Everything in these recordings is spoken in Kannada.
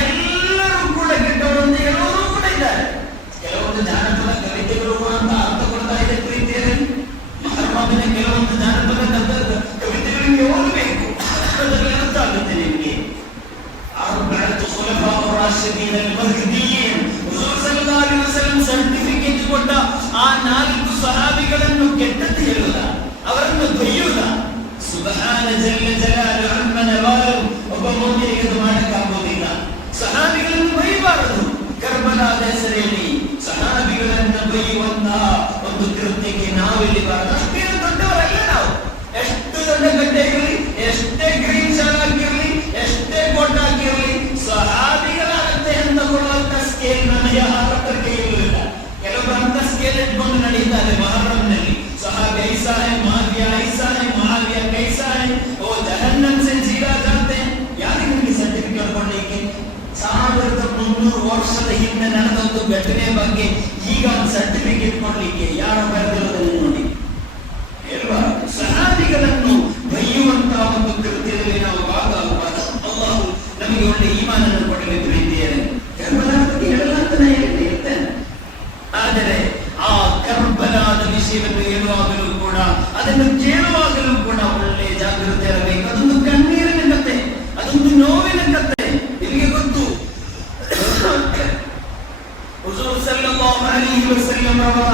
ಎಲ್ಲರೂ ಕೂಡ ಕೆಟ್ಟವರೊಂದು ಹೇಳುವವರು ಕೂಡ ಇದ್ದಾರೆ. ಕೆಲವೊಂದು ಜಾನಪದ ಕವಿತೆಗಳು ಅಂತ ಅರ್ಥ ಕೊಡ್ತಾ ಇದೆ ಪ್ರೀತಿಯಲ್ಲಿ. ಮಹಾತ್ಮನ ಕೆಲವೊಂದು ಜಾನಪದ ಕವಿತೆಗಳಿಗೆ ಓದಬೇಕು, ಅದರಲ್ಲಿ ಅರ್ಥ ಆಗುತ್ತೆ ನಿಮಗೆ. ಸರ್ಟಿಫಿಕೇಟ್ ಕೊಟ್ಟ ಆ 4 ಸಹಾಬಿಗಳನ್ನು ಕೆಟ್ಟದ್ದು ಹೇಳುವುದ, ಅವರನ್ನು ಬೈಯುವುದ? ಸುಬ್ಹಾನ ಜಲ್ಲ ಜಲಾಲು ಅಮ್ಮನ ವಾರು ಒಬ್ಬ ಮುಮಿನಿಗೆ ಅದು ಮಾಡಕ್ಕಾಗೋದಿಲ್ಲ. ಸಹಾಬಿಗಳನ್ನು ಬೈಯಬಾರದು. ಕರ್ಬಲಾದ ಹೆಸರಲ್ಲಿ ಸಹಾಬಿಗಳನ್ನು ಬೈಯುವಂತಹ ಒಂದು ಕೃತ್ಯಕ್ಕೆ ನಾವಿಲ್ಲಿ ಬಾರದು. ಅಷ್ಟೇನು ದೊಡ್ಡವರಲ್ಲ ನಾವು. ಎಷ್ಟು ದೊಡ್ಡ ಗಡ್ಡೆ ಇರಲಿ, ಎಷ್ಟೇ ಗ್ರೀನ್ ಶಾಲ್ ಹಾಕಿರಲಿ, ಎಷ್ಟೇ ಕೋಟ್ ಹಾಕಿರಲಿ, ಸಹಾಬಿಗಳಾಗತ್ತೆ ಅಂತ ಕೊಡುವಂತ ಸ್ಕೇಲ್ ನಮಗೆ ಆತಕ್ಕೆ ಇರಲಿಲ್ಲ. ಕೆಲವರು ಅಂತ ಸ್ಕೇಲ್ ಇಟ್ಕೊಂಡು ನಡೆಯುತ್ತಾರೆ ಮಹರಂನಲ್ಲಿ. ಸಹಾಬಿ ಐಸಾ ಹೈ, ಮಾವಿಯಾ ಐಸಾ ಹೈ, ಮಾವಿಯಾ ಕೈಸಾ ಹೈ, ಓ ಜಹನ್ನಂ ಸೆ ಸೀದಾ ಜಾತೆ. ಯಾರಿಗೆ ನಿಮಗೆ ಸರ್ಟಿಫಿಕೇಟ್ ಕೊಡಲಿಕ್ಕೆ? 1300 ವರ್ಷದ ಹಿಂದೆ ನಡೆದ ಒಂದು ಘಟನೆ ಬಗ್ಗೆ ಈಗ ಒಂದು ಸರ್ಟಿಫಿಕೇಟ್ ಕೊಡ್ಲಿಕ್ಕೆ ಯಾರು ಬರೆದಿರೋದನ್ನು ನೋಡಿ. ಅಲ್ವಾ? ಸಹಾಬಿಗಳನ್ನು ಬೈಯುವಂತಹ ಒಂದು ಕೃತ್ಯದಲ್ಲಿ ನಾವು ಭಾಗವಹಿಸಬಾರದು. ಅಲ್ಲಾಹು ನಮಗೆ ಒಳ್ಳೆ ಈಮಾನನ್ನು ಕೊಡಲಿ ಪ್ರೀತಿಯರೇ. ಕರ್ಬಲಾದ ಬಗ್ಗೆ ಹೇಳಲಾಗ್ತಾನೆ ಇರ್ತೇನೆ, ಆದರೆ ಆ ಕರ್ಬಲಾದ ವಿಷಯವನ್ನು ಹೇಳುವಾಗಲೂ ಕೂಡ, ಅದನ್ನು ಕೇಳುವಾಗಲೂ ಕೂಡ ಒಳ್ಳೆ ಜಾಗೃತಿ ಇರಬೇಕು. ಅದೊಂದು ಕಣ್ಣೀರಿನ ಕತೆ, ಅದೊಂದು ನೋವಿನ ಕತೆ. ನಿಮಗೆ ಗೊತ್ತು, ಹುಜೂರ್ ಸಲ್ಲಲ್ಲಾಹು ಅಲೈಹಿ ವಸಲ್ಲಂ ರವರ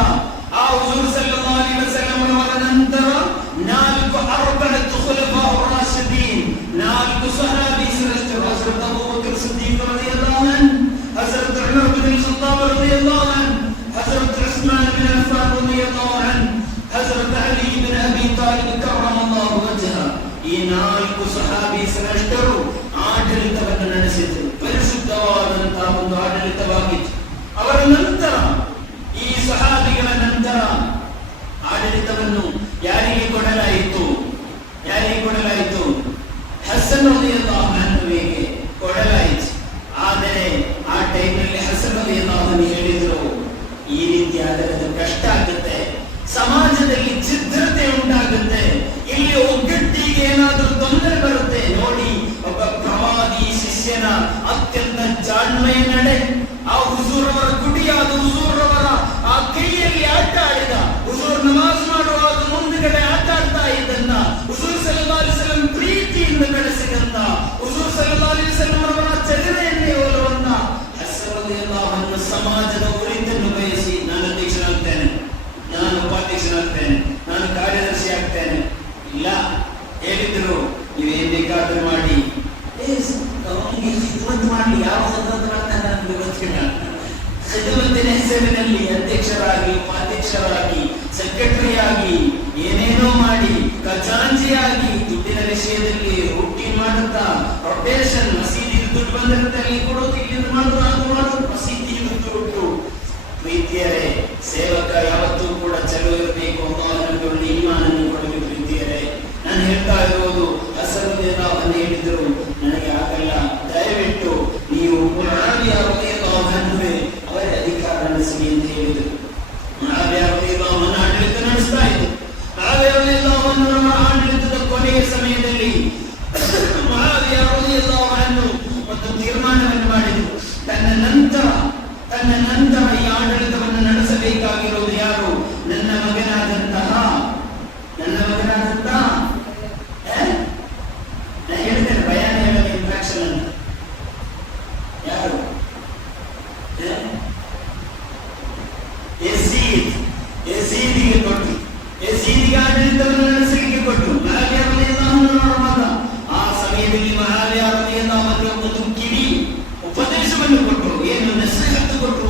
ಆ ಹುಜೂರ್ ಸಲ್ಲಲ್ಲಾಹು ಅಲೈಹಿ ವಸಲ್ಲಂ ರವರ ನಂತರ 4 ಖುಲಫಾ ರಾಶಿದೀನ್, 4 ಸಹಾಬಿ ಶ್ರೇಷ್ಠರು. ಹಜರತ್ ಅಬೂಬಕರ್ ಸಿದ್ದೀಕ್ ರಲಿಯಲ್ಲಾಹು ಅನ್ಹು, ಹಜರತ್ ಉಮರ್ ಬಿನ್ ಖತ್ತಾಬ್ ರಲಿಯಲ್ಲಾಹು ಅನ್ಹು, ಹಜರತ್ ಉಸ್ಮಾನ್ ಬಿನ್ ಅಫ್ಫಾನ್ ರಲಿಯಲ್ಲಾಹು ಅನ್ಹು, ಹಜರತ್ ಅಲಿ ಬಿನ್ ಅಬಿ ತಾಲಿಬ್ ಕರ್ರಮಲ್ಲಾಹು ವಜ್ಹ. ಈ 4 ಸಹಾಬಿ ಶ್ರೇಷ್ಠರು ಆಡಳಿತವನ್ನು ನಡೆಸಿದರು. ಪರಿಶುದ್ಧವಾದಂತಹ ಒಂದು ಆಡಳಿತವಾಗಿತ್ತು. ಅವರ ನಂತರ, ಈ ಸಹಾಬಿಗಳ ನಂತರ ಆಡಳಿತವನ್ನು ಯಾರಿಗೆ ಕೊಡಲಾಯಿತು? ಹಸನ್ ರಲಿಯಲ್ಲಾಹು ಅನ್ಹುವಿಗೆ ಕೊಡಲಾಯಿತು. ಆದರೆ ಆ ಟೈಮ್ನಲ್ಲಿ ಹಸನ್ ರಲಿಯಲ್ಲಾಹು ಅನ್ಹು ಹೇಳಿದರು, ಈ ರೀತಿ ಆದರೆ ಅದು ಕಷ್ಟ ಆಗುತ್ತೆ, ಸಮಾಜದಲ್ಲಿ ಛಿದ್ರತೆ ಉಂಟಾಗುತ್ತೆ, ಇಲ್ಲಿ ಒಗ್ಗಟ್ಟಿಗೆ ಏನಾದರೂ ತೊಂದರೆ ಬರುತ್ತೆ. ನೋಡಿ, ಒಬ್ಬ ಪ್ರವಾದಿ ಶಿಷ್ಯನ ಅತ್ಯಂತ ಜಾಣ್ಮೆಯ ನಡೆ. ಆ ಹುಜೂರ್ ಅವರ ಕುಟಿಯಾದ ಹುಜೂರ್ ಅವರ ಆ ಕೈಯಲ್ಲಿ ಆಟ ಆಡಿದ, ಹುಜೂರ್ ನಮಾಜ್ ಮಾಡುವಾಗ ಮುಂದುಗಡೆ ಆಟ ಆಡ್ತಾ ಇದ್ದನ್ನ, ಹುಜೂರ್ ಸಲ್ಲಲ್ಲಾಹು ಅಲೈಹಿ ವಸಲ್ಲಂ ಪ್ರೀತಿಯಿಂದ ಬೆಳೆಸಿದಂತ, ಹುಜೂರ್ ಸಲ್ಲಲ್ಲಾಹು ಅಲೈಹಿ ವಸಲ್ಲಂ ಅವರ ಚರಿತ್ರೆಯನ್ನೇ ಹೋಲುವಂತ ಹಸನ್ ರಲಿಯಲ್ಲಾಹು ಅನ್ಹು ಸಮಾಜದ ಒಳಿತನ್ನು ಬಯಸಿ, ನಾನು ಅಧ್ಯಕ್ಷನಾಗ್ತೇನೆ, ನಾನು ಉಪಾಧ್ಯಕ್ಷನಾಗ್ತೇನೆ, ನಾನು ಕಾರ್ಯದರ್ಶಿ ಆಗ್ತೇನೆ. ಇಲ್ಲ, ಹೇಳಿದ್ರು ನೀವೇನ್ ಬೇಕಾದ್ರೂ ಮಾಡಿ, ಮಾಡಿ, ಯಾವ ಖಿದ್ಮತ್ತಿನ ಹೆಸರಿನಲ್ಲಿ ಅಧ್ಯಕ್ಷರಾಗಿ, ಉಪಾಧ್ಯಕ್ಷರಾಗಿ, ಸೆಕ್ರೆಟರಿಯಾಗಿ, ಏನೇನೋ ಮಾಡಿ, ಖಜಾಂಚಿಯಾಗಿ, ದುಡ್ಡಿನ ವಿಷಯದಲ್ಲಿ ರೂಟೀನ್ ಮಾಡುತ್ತಾ, ರೊಟೇಷನ್, ಮಸೀದಿ ದುಡ್ಡು ಬಂದಿರುತ್ತೆ ಅಲ್ಲಿ ಕೊಡೋದು, ಇಲ್ಲಿ ಮಾಡೋದು, ಅದು ಮಾಡೋದು, ಮಸೀದಿ ದುಡ್ಡು. ಪ್ರೀತಿಯರೇ, ಸೇವಕ ಯಾವತ್ತೂ ಕೂಡ ಚಲೋ ಇರಬೇಕು. ಅನ್ನೋ ಒಳ್ಳೆ ಈಮಾನನ್ನು ಕೊಡಬೇಕು ಪ್ರೀತಿಯರೇ. ನಾನು ಹೇಳ್ತಾ ಇರೋದು, ಹಸನ್ ರಲಿಯಲ್ಲಾಹು ಅನ್ಹು ಹೇಳಿದ್ರು, ನನಗೆ ಆಗಲ್ಲ, ದಯವಿಟ್ಟು ನೀವು ಮುಆವಿಯಾ ರಲಿಯಲ್ಲಾಹು ಅನ್ಹು ಅವರ ಅಧಿಕಾರ ನಡೆಸಿ ಅಂತ ಹೇಳಿದರು. ಮುಆವಿಯಾ ರಲಿಯಲ್ಲಾಹು ಅನ್ಹು ಆಡಳಿತ ನಡೆಸ್ತಾ ಇದ್ರು. ಮುಆವಿಯಾ ರಲಿಯಲ್ಲಾಹು ಅನ್ಹು ಆಡಳಿತದ ಕೊನೆಯ ಸಮಯದಲ್ಲಿ ಮುಆವಿಯಾ ರಲಿಯಲ್ಲಾಹು ಅನ್ಹು ಒಂದು ತೀರ್ಮಾನವನ್ನು ಮಾಡಿದರು. ತನ್ನ ನಂತರ ಈ ಆಡಳಿತವನ್ನು ನಡೆಸಬೇಕಾಗಿರೋದು ಯಾರು? ನನ್ನ ಮಗನಾದಂತಹ ನಾನು ಹೇಳ್ತೇನೆ, ಬಯಾನ ಹೇಳೋದು ಇಂಟ್ರಾಕ್ಷನ್ ಅಂತ. ಯಾರು? ಯಜೀದಿಗೆ ಕೊಟ್ಟು, ಯಜೀದಿಗೆ ಆಡಳಿತವನ್ನು ನಡೆಸಲಿಕ್ಕೆ ಕೊಟ್ಟು, ಮುಆವಿಯಾ ರಲಿಯಲ್ಲಾಹು ಅನ್ಹು ಮಗ. ಆ ಸಮಯದಲ್ಲಿ ಮುಆವಿಯಾ ರಲಿಯಲ್ಲಾಹು ಅನ್ಹು ಒಂದು ಕಿವಿ ಉಪದೇಶವನ್ನು ಕೊಟ್ಟರು. ಏನು? ನಸೀಹತ್ ಕೊಟ್ಟರು,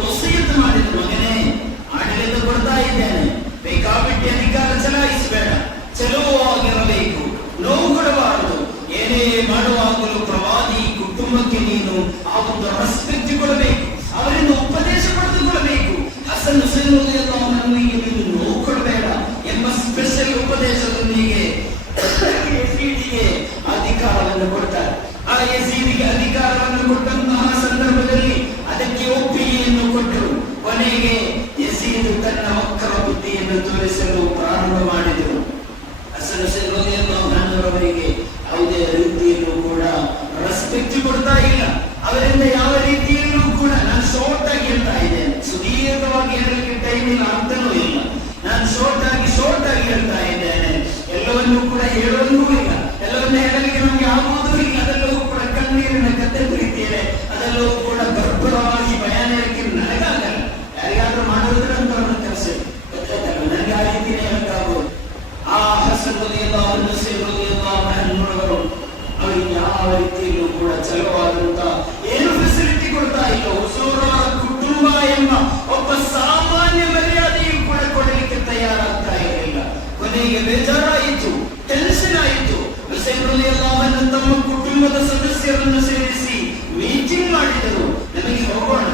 ಸದಸ್ಯರನ್ನು ಸೇರಿಸಿ ಮೀಟಿಂಗ್ ಮಾಡಿದರು. ನಮಗೆ ಹೋಗೋಣ,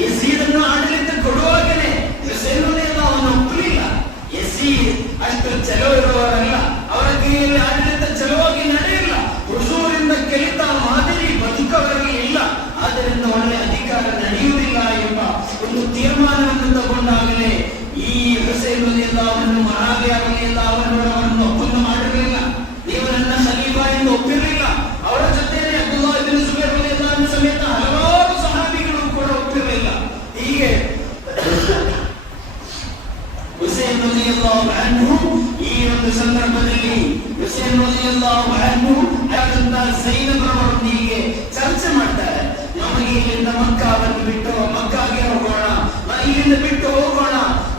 ಯಸೀದನ್ನು ಆಡಳಿತ ಕೊಡುವಾಗಲೇ ಹುಸೇನ್ ಅವನು ಒಪ್ಪಲಿಲ್ಲ. ಯಸೀದ್ ಅಷ್ಟು ಚಲೋ ಇರುವವರಲ್ಲ, ಅವರ ಕೈಯಲ್ಲಿ ಆಡಳಿತ ಚಲವಾಗಿ ನಡೆಯಿಲ್ಲ. ಹುಜೂರಿಂದ ಕೆಲಿತ ಮಾದರಿ ಬದುಕವರಲ್ಲಿ ಇಲ್ಲ, ಆದ್ದರಿಂದ ಒಳ್ಳೆ ಅಧಿಕಾರ ನಡೆಯುವುದಿಲ್ಲ ಎಂಬ ಒಂದು ತೀರ್ಮಾನವನ್ನು ತಗೊಂಡಾಗಲೇ ಈ ಹುಸೇನ್ ಅವನನ್ನು ಮಹಾವಿಯ ಅವರನ್ನು ಒಪ್ಪಂದ ಮಾಡಿರಲಿಲ್ಲ. ನೀವು ನನ್ನ ಖಲೀಫಾ ಎಂದು ಒಪ್ಪಿರಲಿಲ್ಲ. ಅವರ ಜೊತೆ ಅಬ್ದುಲ್ಲಾ ಇಬ್ನ್ ಜುಬೈರ್ ರಲಿಯಲ್ಲಾಹು ಸಮೇತ ಹಲವಾರು ಸಹಾಬಿಗಳು ಕೂಡ ಒಪ್ಪಿರಲಿಲ್ಲ. ಹೀಗೆ ಹುಸೇನ್ ರಲಿಯಲ್ಲಾಹು ಅನ್ಹು ಈ ಒಂದು ಸಂದರ್ಭದಲ್ಲಿ ಹುಸೇನ್ ರಲಿಯಲ್ಲಾಹು ಅನ್ಹು ಝೈನಬ್ ರವರೊಂದಿಗೆ ಚರ್ಚೆ ಮಾಡ್ತಾರೆ. ನಮಗೆ ಇಲ್ಲಿಂದ ಮಕ್ಕಾವನ್ನು ಬಿಟ್ಟು ಮಕ್ಕಾಗೆ ಹೋಗೋಣ, ಇಲ್ಲಿಂದ ಬಿಟ್ಟು ಹೋಗೋಣ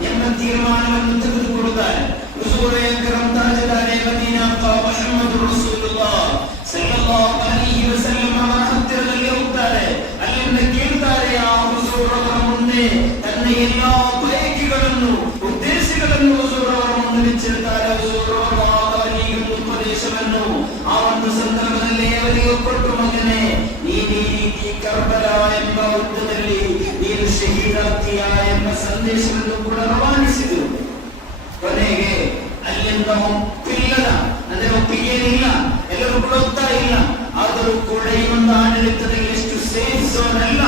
ಎಂಬ ತೀರ್ಮಾನವನ್ನು ತೆಗೆದುಕೊಳ್ಳುತ್ತಾರೆ. ಹುಜೂರ್ ಅಕ್ರಮ್ ತಾಜದಾರೆ ಮದೀನಾ ಮುಹಮ್ಮದ್ ರಸೂಲುಲ್ಲಾಹ್ ಸಲ್ಲಲ್ಲಾಹು ಅಲೈಹಿ ವಸಲ್ಲಂ ಅವರ ಹತ್ತಿರದಲ್ಲಿ ಹೋಗ್ತಾರೆ. ಅಲ್ಲಿಂದ ಕೇಳ್ತಾರೆ, ಆ ಹುಜೂರ್ ಅವರ ಮುಂದೆ ತನ್ನ ಎಲ್ಲಾ ಬಯಕೆಗಳನ್ನು ಉದ್ದೇಶಗಳನ್ನು ಹುಜೂರ್ ಅವರ ಮುಂದೆ ಬಿಚ್ಚಿರ್ತಾರೆ. ಹುಜೂರ್ ಅವರಿಗೆ ಉಪದೇಶವನ್ನು ಆ ಒಂದು ಸಂದರ್ಭದಲ್ಲಿ ಅವರಿಗೆ ಕೊಟ್ಟು, ಮಗನೇ, ನೀನು ಈ ರೀತಿ ಕರ್ಬಲಾ ಎಂಬ ಯುದ್ಧದಲ್ಲಿ ನೀನು ಶಹೀದಾಗ್ತೀಯಾ ಎಂಬ ಸಂದೇಶವನ್ನು ಕೂಡ ರವಾನಿಸಿದರು. ಕೊನೆಗೆ ಅಲ್ಲಿಂದ ಒಪ್ಪಿಲ್ಲದ ಅಂದ್ರೆ ಒಪ್ಪಿಗೆಯಿಲ್ಲ, ಎಲ್ಲರೂ ಕೂಡ ಒಪ್ತಾ ಇಲ್ಲ. ಆದರೂ ಕೂಡ ಈ ಒಂದು ಆಡಳಿತದಲ್ಲಿ ಎಷ್ಟು ಸೇಫ್ ಝೋನ್ ಅಲ್ಲ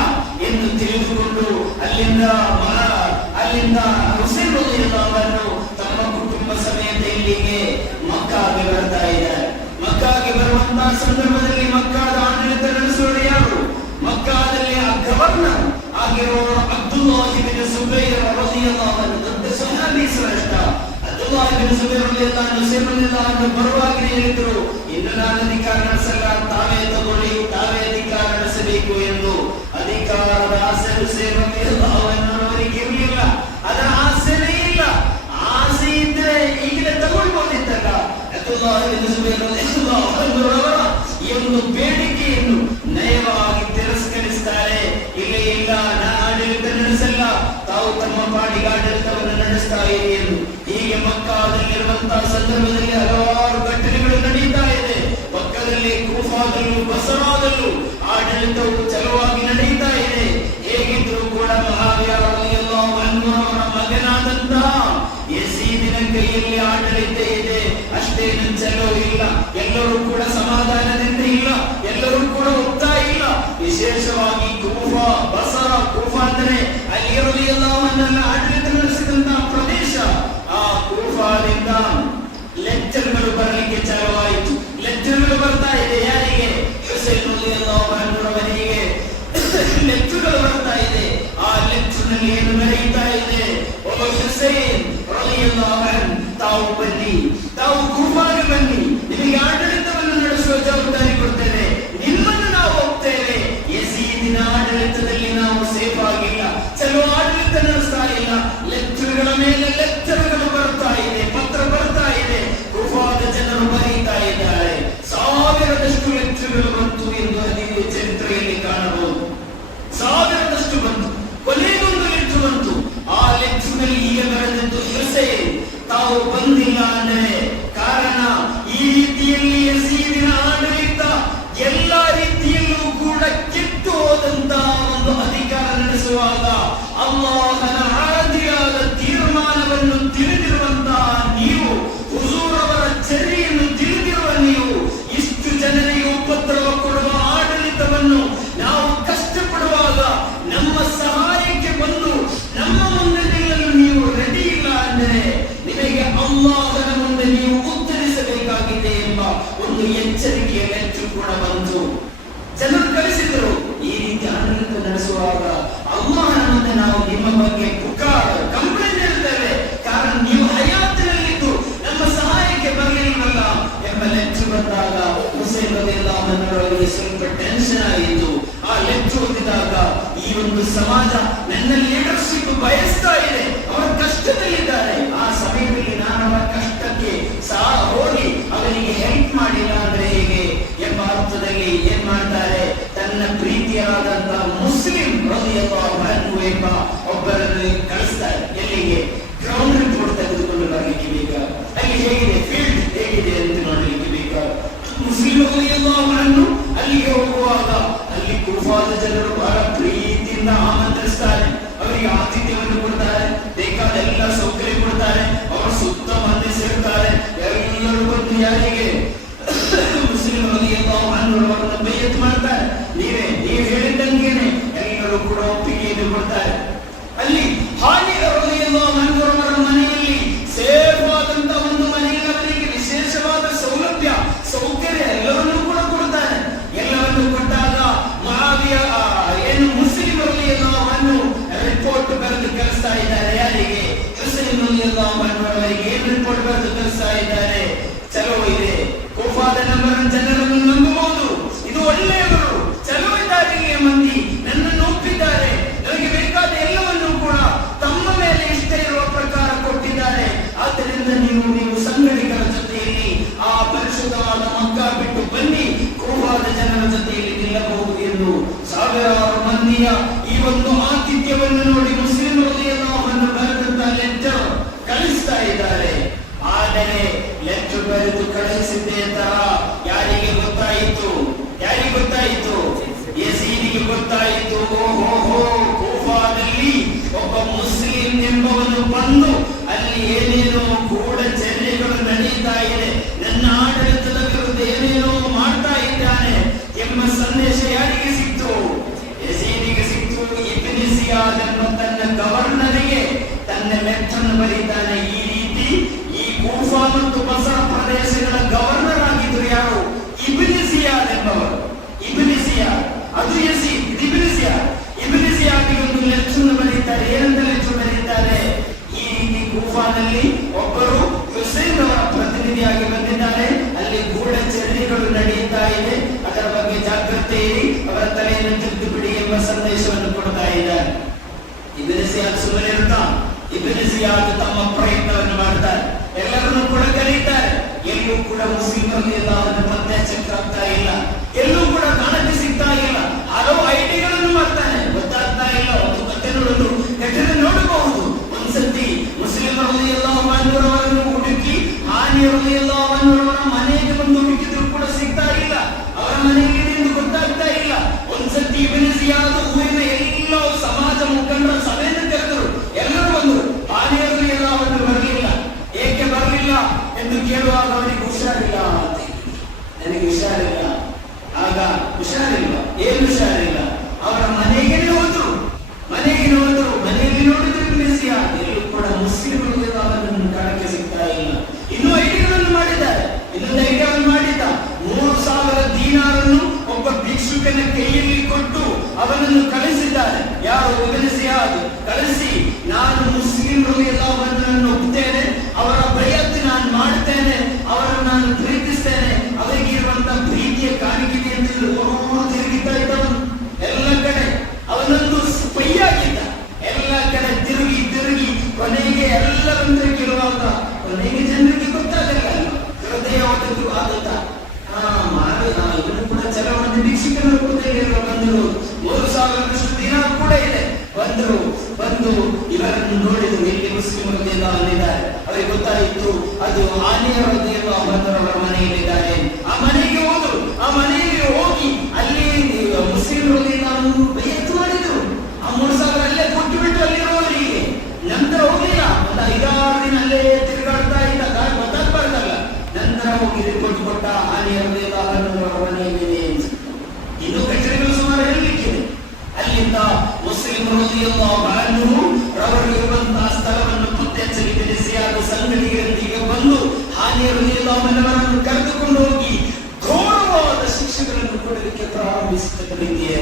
ಎಂದು ತಿಳಿದುಕೊಂಡು ಅಲ್ಲಿಂದ ಹುಸೇನ್ ರಲಿಯಲ್ಲಾಹು ತಮ್ಮ ಕುಟುಂಬ ಸಮೇತ ಇಲ್ಲಿಗೆ ಮಕ್ಕಾಗೆ ಬರ್ತಾ ಇದ್ದಾರೆ. ಮಕ್ಕಾಗೆ ಬರುವಂತಹ ಸಂದರ್ಭದಲ್ಲಿ ಮಕ್ಕಾದ ಆಡಳಿತ ನಡೆಸುವವರು ಯಾರು? ಮಕ್ಕಾದಲ್ಲಿ ಆ ಗವರ್ನರ್ ಆಗಿರುವ ಅಬ್ದುಲ್ಲಾ ಇಬ್ನ್ ಜುಬೈರ್ ರಲಿಯಲ್ಲಾಹು ಅನ್ಹು ದೊಡ್ಡ ಸಹಾಬಿ ಶ್ರೇಷ್ಠ. ಅಬ್ದುಲ್ಲಾ ಇಬ್ನ್ ಜುಬೈರ್ ರಲಿಯಲ್ಲಾಹು ಹುಸೇನ್ ರಲಿಯಲ್ಲಾಹು ಬರುವಾಗಲೇ ಹೇಳಿದ್ರು, ಇನ್ನು ನಾನು ಅಧಿಕಾರ ನಡೆಸಲ್ಲ, ತಾವೇ ತಗೊಳ್ಳಿ, ತಾವೇ ಅಧಿಕಾರ ನಡೆಸಬೇಕು ಎಂದು. ಅಧಿಕಾರದ ಆಸೆ ಹುಸೇನ್ ರಲಿಯಲ್ಲಾಹು ಅವರಿಗೆ ಇರಲಿಲ್ಲ, ಅದರ ಆಸೆನೇ ಇಲ್ಲ. ಆಸೆ ಇದ್ರೆ ಈಗಲೇ ತಗೊಳ್ಬಹುದಿತ್ತಲ್ಲ. ಅಬ್ದುಲ್ಲಾ ಇಬ್ನ್ ಜುಬೈರ್ ರಲಿಯಲ್ಲಾಹು ಅವರ ಈ ಒಂದು ಬೇಡಿಕೆಯನ್ನು ನಯವಾಗಿ ತಿರಸ್ಕರಿಸ್ತಾರೆ. ಇಲ್ಲ, ನಾನು ಆಡಳಿತ ನಡೆಸಲ್ಲ, ತಾವು ತಮ್ಮ ಪಾಡಿಗೆ ಆಡಳಿತವನ್ನು ನಡೆಸ್ತಾ ಇರಿ ಎಂದು. ಹೀಗೆ ಮಕ್ಕಾದಲ್ಲಿರುವಂತಹ ಸಂದರ್ಭದಲ್ಲಿ ಹಲವಾರು ಘಟನೆಗಳು ನಡೀತಾ ಇದೆ. ಪಕ್ಕದಲ್ಲಿ ಕೂಫಾದಲ್ಲೂ ಬಸರಾದಲ್ಲೂ ಆಡಳಿತವು ಚಲವಾಗಿ ನಡೀತಾ ಇದೆ. ಹೇಗಿದ್ರೂ ಕೂಡ ಮುಆವಿಯ ರಲಿಯಲ್ಲಾಹು ಅನ್ಹು ಅವರ ಮಗನಾದಂತಹ ಯಸೀದಿನ ಕೈಯಲ್ಲಿ ಆಡಳಿತ ಇದೆ, ಅಷ್ಟೇನು ಚಲೋ ಇಲ್ಲ. ಎಲ್ಲರೂ ಕೂಡ ಸಮಾಧಾನದಿಂದ ಇಲ್ಲ, ಎಲ್ಲರೂ ಕೂಡ ಒಪ್ತಾ ಇಲ್ಲ. ವಿಶೇಷವಾಗಿ ಕೂಫಾ, ಬಸರಾ, ಕೂಫಾ ಅಂದರೆ ಅಲಿ ರಲಿಯಲ್ಲಾಹು ಅನ್ಹು ಆಡಳಿತ ನಡೆಸಿದಂತಹ ಪ್ರದೇಶ. ಆ ಕೂಫಾದಿಂದ ಲೆಕ್ಚರ್ಗಳು ಬರಲಿಕ್ಕೆ ಚಾಲುವಾಯಿತು. ಲೆಕ್ಚರ್ಗಳು ಬರ್ತಾ ಇದೆ ಯಾರಿಗೆ? ಹುಸೇನ್ ರಲಿಯಲ್ಲಾಹು ಅನ್ಹುರವರಿಗೆ ಲೆಕ್ಚರ್ಗಳು ಬರ್ತಾ ಇದೆ. ಆ ಲೆಕ್ಚರ್ನಲ್ಲಿ ಏನು ನಡೆಯುತ್ತಾ ಇದೆ? ಓ ಹುಸೇನ್ ರಲಿಯಲ್ಲಾಹು ಅನ್ಹು, ತಾವು ಬನ್ನಿ, ತಾವು ಕೂಫಾಗೆ ಬನ್ನಿ, ನಿಮಗೆ ಆಡಳಿತವನ್ನು ನಡೆಸುವ ಜವಾಬ್ದಾರಿ ಕೊಡ್ತೇವೆ, ನಿಮ್ಮನ್ನು ನಾವು ಹೋಗ್ತೇವೆ. ಯಸೀದಿನ ಆಡಳಿತದಲ್ಲಿ ನಾವು ಸೇಫ್ ಆಗಿಲ್ಲ, ಚಲೋ ಆಡಳಿತ ನಡೆಸ್ತಾ ಇಲ್ಲ. ಲೆಕ್ಚರ್ಗಳ ಮೇಲೆ ಲೆಕ್ಚರ್ಗಳು ಬರ್ತಾ ಇದೆ, ಪತ್ರ ಬರ್ತಾ ಇದೆ, ಕೂಫಾದ ಜನರು ಬರೀತಾ ಇದ್ದಾರೆ. ಸಾವಿರದಷ್ಟು ಲೆಕ್ಚರ್ಗಳು ಬಂತು ಎಂದು ನೀವು ಚರಿತ್ರೆಯಲ್ಲಿ ಕಾಣಬಹುದು. ಸಾವಿರದಷ್ಟು ಬಂತು. ಕೊನೆಗೊಂದು ಲೆಕ್ಚರ್ ಬಂತು. ಆ ಲೆಕ್ಚರ್ನಲ್ಲಿ ಈಗ ಬರೆದದ್ದು ಹುಸೇನ್ ತಾವು ಬಂದಿಲ್ಲ ಅಂದರೆ ಕಾರಣ ಈ ರೀತಿಯಲ್ಲಿ ಯಸೀದಿನ ಆಡಳಿತ ಎಲ್ಲ ರೀತಿಯಲ್ಲೂ ಕೂಡ ಕೆಟ್ಟು ಹೋದಂತಹ ಒಂದು ಅಧಿಕಾರ ನಡೆಸುವಾಗ ಅಲ್ಲಾಹನ ಆದಿಯಾದ ತೀರ್ಮಾನವನ್ನು ತಿಳಿದಿರುವಂತಹ ನೀವು, ಹುಜೂರ್ ಅವರ ಚರ್ಯೆಯನ್ನು ತಿಳಿದಿರುವ ನೀವು, ಇಷ್ಟು ಜನರಿಗೆ ಉಪದ್ರವ ಕೊಡುವ ಆಡಳಿತವನ್ನು ನಾವು ಕಷ್ಟಪಡುವಾಗ ನಮ್ಮ ಸಹಾಯಕ್ಕೆ ಬಂದು ನಮ್ಮ ಮುಂದೆ ನಿಲ್ಲಲು ನೀವು ರೆಡಿ ಇಲ್ಲ ಅಂದರೆ ನಿಮಗೆ ಅಲ್ಲಾಹನ ಮುಂದೆ ನೀವು ಉತ್ತರಿಸಬೇಕಾಗಿದೆ ಎಂಬ ಒಂದು ಎಚ್ಚರಿಕೆಯ ಲೆಚ್ಚು ಕೂಡ ಬಂತು. ಜನರು ಕಳಿಸಿದರು, ಈ ರೀತಿ ಆಡಳಿತ ನಡೆಸುವಾಗ ಅಲ್ಲಾಹನ ಮುಂದೆ ನಾವು ನಿಮ್ಮ ಬಗ್ಗೆ ಕಂಪ್ಲೇಂಟ್ ಹೇಳ್ತೇವೆ, ಕಾರಣ ನೀವು ಹಯಾತಿನಲ್ಲಿದ್ದು ನಮ್ಮ ಸಹಾಯಕ್ಕೆ ಬರಲಿಲ್ಲವಲ್ಲ ಎಂಬ ಲೆಚ್ಚು ಬಂದಾಗ ಹುಸೇನ್ ರಲಿಯಲ್ಲಾಹು ಅನ್ಹುರವರಿಗೆ ಸ್ವಲ್ಪ ಟೆನ್ಷನ್ ಆಯಿತು. ಆ ಲೆಚ್ಚು ಓದಿದಾಗ ಈ ಒಂದು ಸಮಾಜ ನನ್ನ ಲೀಡರ್ಶಿಪ್ ಬಯಸ್ತಾ ಇದೆ, ಅವರ ಕಷ್ಟದಲ್ಲಿದ್ದಾರೆ, ಆ ಸಮಯದಲ್ಲಿ ನಾನು ಅವರ ಕಷ್ಟಕ್ಕೆ ಹೋಗಿ ಅವರಿಗೆ ಹೆಲ್ಪ್ ಮಾಡಿಲ್ಲ ಅಂದ್ರೆ ಹೇಗೆ ಎಂಬ ಅರ್ಥದಲ್ಲಿ ಏನ್ ಮಾಡ್ತಾರೆ, ತನ್ನ ಪ್ರೀತಿಯಾದಂತಹ ಮುಸ್ಲಿಂ ರಲಿಯಲ್ಲಾಹು ಅನ್ಹು ಎಂಬ ಒಬ್ಬರನ್ನು ಕಳಿಸ್ತಾರೆ. ಎಲ್ಲಿಗೆ? ಗ್ರೌಂಡ್ ರಿಪೋರ್ಟ್ ತೆಗೆದುಕೊಂಡು ಬರಲಿಕ್ಕೆ ಬೇಕಾ, ಅಲ್ಲಿ ಹೇಗಿದೆ, ಫೀಲ್ಡ್ ಹೇಗಿದೆ ಅಂತ ನೋಡಲಿಕ್ಕೆ ಬೇಕಾ. ಮುಸ್ಲಿಂ ರಲಿಯಲ್ಲಾಹು ಅನ್ಹು ಅಲ್ಲಿಗೆ ಹೋಗುವಾಗ ಅಲ್ಲಿ ಕೂಫಾದ ಜನರು ಬಹಳ ಪ್ರೀತಿಯಿಂದ ಆಮಂತ್ರಿಸ್ತಾರೆ, ಅವರಿಗೆ ಆತಿಥ್ಯವನ್ನು ಕೊಡ್ತಾರೆ, ಬೇಕಾದ ಎಲ್ಲ ಸೌಕರ್ಯ ಕೊಡ್ತಾರೆ, ಅವರು ಸುತ್ತ ಮಂದಿ ಸೇರ್ತಾರೆ. ಎಲ್ಲರೂ ಬಂದು ಯಾರಿಗೆ ಮುಸ್ಲಿಮರನ್ನು ಬೈಯತ್ ಮಾಡ್ತಾರೆ, ನೀವು ಹೇಳಿದಂಗೆನೆ ಎಲ್ಲರೂ ಕೂಡ ಒಪ್ಪಿಗೆಯನ್ನು ಕೊಡ್ತಾರೆ. ಅಲ್ಲಿ ಹಾನಿ ಅವರ ಮನೆಯಲ್ಲಿ ಸೇಫ್ ಆದಂತ ಒಂದು ಮನೆಯಲ್ಲಿ ಅವರಿಗೆ ವಿಶೇಷವಾದ ಸೌಲಭ್ಯ ಸೌಕರ್ಯ ಎಲ್ಲವನ್ನೂ ಕೂಡ ಕೊಡ್ತಾರೆ. ಎಲ್ಲವನ್ನು ಕೊಟ್ಟಾಗ ಮುಆವಿಯ ಏನು ಮುಸ್ಲಿಮರಲ್ಲಿ ಎಲ್ಲವನ್ನು ರಿಪೋರ್ಟ್ ಬರೆದು ಕಳಿಸ್ತಾ ಇದ್ದಾರೆ. ಯಾರಿಗೆ? ಮುಸ್ಲಿಮರಲ್ಲಿ ಅವರಿಗೆ ಏನು ರಿಪೋರ್ಟ್ ಬರೆದು ಕಳಿಸ್ತಾ ಇದ್ದಾರೆ? ಚಲೋ ಇದೆ, ಕೂಫಾದ ಜನರನ್ನು ನಂಬಬಹುದು, ಇದು ಒಳ್ಳೆಯವರು, ಚಲೋ ಇದ್ದಾರೆ, ಮಂದಿ ನನ್ನನ್ನು ಒಪ್ಪಿದ್ದಾರೆ, ನನಗೆ ಬೇಕಾದ ಎಲ್ಲವನ್ನು ಕೂಡ ತಮ್ಮ ಮೇಲೆ ಇಷ್ಟ ಇರುವ ಪ್ರಕಾರ ಕೊಟ್ಟಿದ್ದಾರೆ. ಆದ್ದರಿಂದ ನೀವು ಸಂಗಡಿಗರ ಜೊತೆಯಲ್ಲಿ ಆ ಪರಿಶುದ್ಧವಾದ ಮಕ್ಕಾ ಬಿಟ್ಟು ಬನ್ನಿ, ಕೂಫಾದ ಜನರ ಜೊತೆಯಲ್ಲಿ ನಿಲ್ಲಬಹುದು ಎಂದು ಸಾವಿರಾರು ಮಂದಿಯ ಈ ಒಂದು ಆತಿಥ್ಯವನ್ನು ನೋಡಿ ಮುಸ್ಲಿಮರಲ್ಲಿ ಎಲ್ಲವನ್ನು ಬರೆದಂತ ಲೆಟರ್ ಕಳಿಸ್ತಾ ಇದ್ದಾರೆ. ಆದರೆ ಲೆಟರ್ ಬರೆದು ಕಳಿಸಿದ್ದೇ ತರ ಯಾರಿಗೆ ಗೊತ್ತಾಯಿತು? ಯಸೀದಿಗೆ ಗೊತ್ತಾಯಿತು. ಓಹೋ, ಕೂಫಾದಲ್ಲಿ ಒಬ್ಬ ಮುಸ್ಲಿಂ ಎಂಬವನು ಬಂದು ಅಲ್ಲಿ ಏನೇನೋ ಗೂಢಚರ್ಯೆಗಳು ನಡೀತಾ ಇದೆ, ನನ್ನ ಆಡಳಿತದ ವಿರುದ್ಧ ಏನೇನೋ ಮಾಡ್ತಾ ಇದ್ದಾನೆ ಎಂಬ ಸಂದೇಶ ಯಾರಿಗೆ ಸಿಕ್ತು? ಯಸೀದಿಗೆ ಸಿಕ್ತು. ಇಬ್ನ್ ಜಿಯಾದ್ ಎಂಬ ತನ್ನ ಗವರ್ನರಿಗೆ ತನ್ನ ಲೆಟರ್ ಬರೀತಾನೆ. ಈ ರೀತಿ ಈ ಕೂಫಾ ಮತ್ತು ಬಸರ ಪ್ರದೇಶಗಳ ಗವರ್ನರ್ ಆಗಿದ್ರು ಯಾರು? ಇಬ್ನ್ ಜಿಯಾದ್ ಎಂಬವರು. ಅದು ಯಸೀದ್, ಇಬ್ನ್ ಜಿಯಾದ್ ಒಂದು ಲೆಟರ್ ಬರೀತಾರೆ. ಏನಂತ ಲೆಟರ್ ಬರೀತಾರೆ? ಈ ರೀತಿ ಕೂಫಾದಲ್ಲಿ ಒಬ್ಬರು ಹುಸೈನ್ ಅವರ ಪ್ರತಿನಿಧಿಯಾಗಿ ಬಂದಿದ್ದಾರೆ, ಅಲ್ಲಿ ಗೂಢಚರ್ಯೆಗಳು ನಡೆಯುತ್ತಾ ಇದೆ, ಅದರ ಬಗ್ಗೆ ಜಾಗ್ರತೆ ಇರಿ, ಅವರ ತಲೆಯನ್ನು ತಿದ್ದು ಬಿಡಿ ಎಂಬ ಸಂದೇಶವನ್ನು ಕೊಡ್ತಾ ಇದ್ದಾರೆ. ಇಬ್ನ್ ಜಿಯಾದ್ ಸುಮ್ಮನೆ ಇರ್ತಾನೆ. ಇಬ್ನ್ ಜಿಯಾದ್ ತಮ್ಮ ಪ್ರಯತ್ನವನ್ನು ಮಾಡ್ತಾರೆ, ಎಲ್ಲರನ್ನು ಕೂಡ ಕರೀತಾರೆ. ಎಲ್ಲೂ ಕೂಡ ಮುಸ್ಲಿಮರಲ್ಲಿ ಎಲ್ಲವನ್ನು ಪತ್ತೆ ಹಚ್ಚಕ್ಕಾಗ್ತಾ ಇಲ್ಲ, ಎಲ್ಲೂ ಕೂಡ ಕಾಣಕ್ಕೆ ಸಿಗ್ತಾ ಇಲ್ಲ. ಹಲವು ಐಡಿಗಳನ್ನು ಮಾಡ್ತಾನೆ, ಗೊತ್ತಾಗ್ತಾ ಇಲ್ಲ. ಒಂದು ಕಥೆ ನೋಡಲು ಘಟನೆ ನೋಡಬಹುದು. ಒಂದ್ಸತಿ ಮುಸ್ಲಿಮರಲ್ಲಿ ಎಲ್ಲವರನ್ನು ಹುಡುಕಿ ಹಾನಿಯರಲ್ಲಿ ಎಲ್ಲವರ ಮನೆಗೆ ಬಂದು ಹುಡುಕಿದ್ರು ಕೂಡ ಸಿಗ್ತಾ ಇಲ್ಲ, ಅವರ ಮನೆಗೆ ಎಂದು ಗೊತ್ತಾಗ್ತಾ ಇಲ್ಲ. ಒಂದ್ಸತಿ ಇಬ್ನ್ ಜಿಯಾದ್ ಊರಿನ ಎಲ್ಲ ಸಮಾಜ ಮುಖಂಡರ ಸಭೆಯನ್ನು ಕರೆದರು, ಎಲ್ಲರೂ ಬಂದರು. ಹಾನಿಯರಲ್ಲಿ ಎಲ್ಲವನ್ನು ಬರಲಿಲ್ಲ. ಏಕೆ ಬರಲಿಲ್ಲ ಎಂದು ಕೇಳುವಾಗ ಅವರಿಗೆ ಹುಷಾರಿಲ್ಲ ಅಂತ. ನನಗೆ ಹುಷಾರಿಲ್ಲ. ಆಗ ಹುಷಾರಿಲ್ಲ, ಏನು ಹುಷಾರಿಲ್ಲ? ಅವರ ಮನೆಗೆ ಹೋದ್ರು. ಮನೆಯಲ್ಲಿ ನೋಡಿದ್ರು ಇಬ್ನ್ ಜಿಯಾದ್ ಎಲ್ಲೂ ಕೂಡ ಮುಸ್ಲಿಮರು ಅವರನ್ನು ಕಾಣಕ್ಕೆ ಸಿಗ್ತಾ ಇಲ್ಲ. ಇನ್ನೂ ಐಡಿಯಾವನ್ನು ಮಾಡಿದ್ದಾರೆ. ಇನ್ನೊಂದು ಐಡಿಯಾವನ್ನು ಮಾಡಿದ್ದ. 3000 ದೀನಾರನ್ನು ಒಬ್ಬ ಭಿಕ್ಷುಕನ ಕೈಯಲ್ಲಿ ಕೊಟ್ಟು ಅವನನ್ನು ಕಳಿಸಿದ್ದಾರೆ. ಯಾರು? ಇಬ್ನ್ ಜಿಯಾದ್. ಕಳಿಸಿ, ನಾನು ಮುಸ್ಲಿಮರು ಎಲ್ಲವನ್ನನ್ನು ಒಪ್ಪುತ್ತೇನೆ, ಅವರ ಬಯತ್ತು ನಾನು ಮಾಡ್ತೇನೆ, ಅವರನ್ನು ನಾನು ಪ್ರೀತಿಸ್ತೇನೆ, ಅವರಿಗೆ ಇರುವಂತಹ ಪ್ರೀತಿಯ ಕಾಣಿಕೆ ಅಂತ ತಿರುಗಿತಾ ಇದ್ದವನು ಎಲ್ಲ ಕಡೆ. ಅವನೊಂದು ಸ್ಪೈಯಾಗಿದ್ದ, ಎಲ್ಲ ಕಡೆ ತಿರುಗಿ ಕೊನೆಗೆ ಎಲ್ಲರಂದ್ರೆ ಕೇಳುವಾಗ ಕೊನೆಗೆ ಜನರಿಗೆ ಗೊತ್ತಾಗಲ್ಲ, ಹೃದಯ ಆಗುತ್ತ. ಇವನು ಕೂಡ ಚಲೋ ಮಂದಿ ಭಿಕ್ಷುಕನ ಹುದ್ದೆಯಲ್ಲಿ ಬಂದರು. 3000 ದಿನ ಕೂಡ ಇದೆ. ಬಂದು ಇವರನ್ನು ನೋಡಿದ್ರು. ಇಲ್ಲಿ ಮುಸ್ಲಿಮರಲ್ಲೆಲ್ಲ ಅಲ್ಲಿದ್ದಾರೆ. ಅವರಿಗೆ ಗೊತ್ತಾಯಿತು ಅದು ಆನೆಯವರದೆಲ್ಲ ಬಂದವರ ಮನೆಯಲ್ಲಿದ್ದಾರೆ. ಆ ಮನೆಗೆ ಹೋದ್ರು. ಆ ಮನೆಯಲ್ಲಿ ಹೋಗಿ ಅಲ್ಲಿ ಮುಸ್ಲಿಮರಲ್ಲಿ ನಾವು ಬೈಯತ್ತು ಮಾಡಿದ್ರು. ಆ 3000 ಅಲ್ಲೇ ಕೊಟ್ಟು ಬಿಟ್ಟು ಅಲ್ಲಿರುವವರಿಗೆ. ನಂತರ ಹೋಗಿಲ್ಲ, ಒಂದು 5-6 ದಿನ ಅಲ್ಲೇ ತಿರುಗಾಡ್ತಾ ಇದ್ದ, ಗೊತ್ತಾಗ್ಬಾರ್ದಲ್ಲ. ನಂತರ ಹೋಗಿ ರಿಪೋರ್ಟ್ ಕೊಟ್ಟ, ಆನೆಯವರದೆಲ್ಲ ಬಂದವರ ಮನೆಯಲ್ಲಿದೆ. ಇನ್ನು ಘಟನೆಗಳು ಸುಮಾರು ಹೇಳಲಿಕ್ಕಿದೆ. ಅಲ್ಲಿಂದ ಮುಸ್ಲಿಮರು ರವರಿರುವಂತಹ ಸ್ಥಳವನ್ನು ಪತ್ತೆ ಹಚ್ಚಲಿಕ್ಕೆ ಜಿಯಾದ್ ಸಂಗಡಿಗರೊಂದಿಗೆ ಬಂದು ಹಾನಿಯರನ್ನು ಕರೆದುಕೊಂಡು ಹೋಗಿ ಘೋರವಾದ ಶಿಕ್ಷೆಗಳನ್ನು ಕೊಡಲಿಕ್ಕೆ ಪ್ರಾರಂಭಿಸುತ್ತಿದ್ದಾರೆ.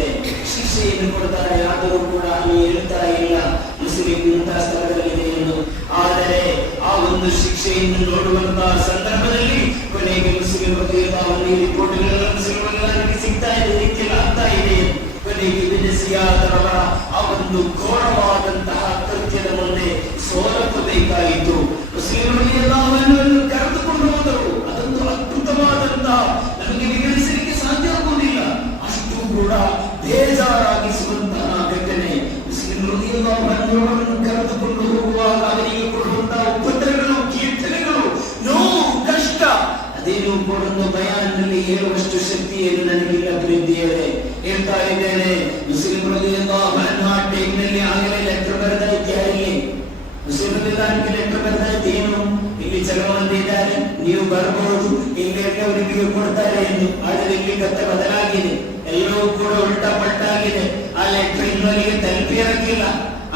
ಶಿಕ್ಷೆಯನ್ನು ಕೊಡ್ತಾರೆ, ಆದರೂ ಕೂಡ ಹಾನಿ ಹೇಳ್ತಾ ಇಲ್ಲ ಮುಸ್ಲಿಂ ಇಂತಹ ಸ್ಥಳದಲ್ಲಿದೆ ಎಂದು. ಆದರೆ ಆ ಒಂದು ಶಿಕ್ಷೆಯನ್ನು ನೋಡುವಂತಹ ಸಂದರ್ಭದಲ್ಲಿ ಕೊನೆಗೆ ಮುಸ್ಲಿಮರು ರಿಪೋರ್ಟ್ಗಳನ್ನು ಸಿಗ್ತಾ ಇದೆ, ರೀತಿಯಲ್ಲಿ ಆಗ್ತಾ ಇದೆ. ಕೊನೆಗೆ ಇಬ್ನ್ ಜಿಯಾದ್ ರವರ ಆ ಒಂದು ಘೋರವಾದಂತಹ ಕೃತ್ಯದ ಮುಂದೆ ಸೋಲಬೇಕಾಯಿತು. ಮುಸ್ಲಿಮರಲ್ಲಿ ಎಲ್ಲವನ್ನು ಕರೆದುಕೊಂಡು ಹೋದರು. ಅದೊಂದು ಅದ್ಭುತವಾದಂತಹ, ನಮಗೆ ವಿವರಿಸಲಿಕ್ಕೆ ಸಾಧ್ಯವಾಗುವುದಿಲ್ಲ, ಅಷ್ಟು ಕೂಡ ಬೇಜಾರಾಗಿಸುವಂತಹ ಘಟನೆ. ಮುಸ್ಲಿಮರಲ್ಲಿ ಎಲ್ಲವನ್ನು ಕರೆದುಕೊಂಡು ಹೋಗುವಾಗ ಅವರಿಗೆ ಕೊಡುವಂತಹ ಉಪದ್ರವಗಳು, ಕೀರ್ತನೆಗಳು, ನೋವು, ಕಷ್ಟ, ಅದೇನು ಕೊಡೊಂದು ಬಯಾನ್ನಲ್ಲಿ ಹೇಳುವಷ್ಟು ಶಕ್ತಿ ಏನು ನನಗಿಲ್ಲ ಪ್ರೀತಿಯರೇ. ಹೇಳ್ತಾ ಇದ್ದೇನೆ, ಮುಸ್ಲಿಂ ಟೈಮ್ನಲ್ಲಿ ಆಗಲೇ ಲೆಟರ್ ಬರೆದ ಯಾರಿಗೆ ಮುಸ್ಲಿಂ ಲೆಟರ್ ಬರೆದ ಏನು, ಇಲ್ಲಿ ಮಂದಿ ಇದ್ದಾರೆ, ನೀವು ಬರಬಹುದು, ಇಲ್ಲಿ ಅವರಿಗೆ ಕೊಡ್ತಾರೆ ಎಂದು. ಆದರೆ ಇಲ್ಲಿ ಕಥೆ ಬದಲಾಗಿದೆ, ಎಲ್ಲವೂ ಕೂಡ ಉಲ್ಟಾ ಪಲ್ಟಾಗಿದೆ. ಆ ಲೆಟರ್ ಇನ್ನೊಂದಿಗೆ ತಲುಪಿರಕ್ಕಿಲ್ಲ.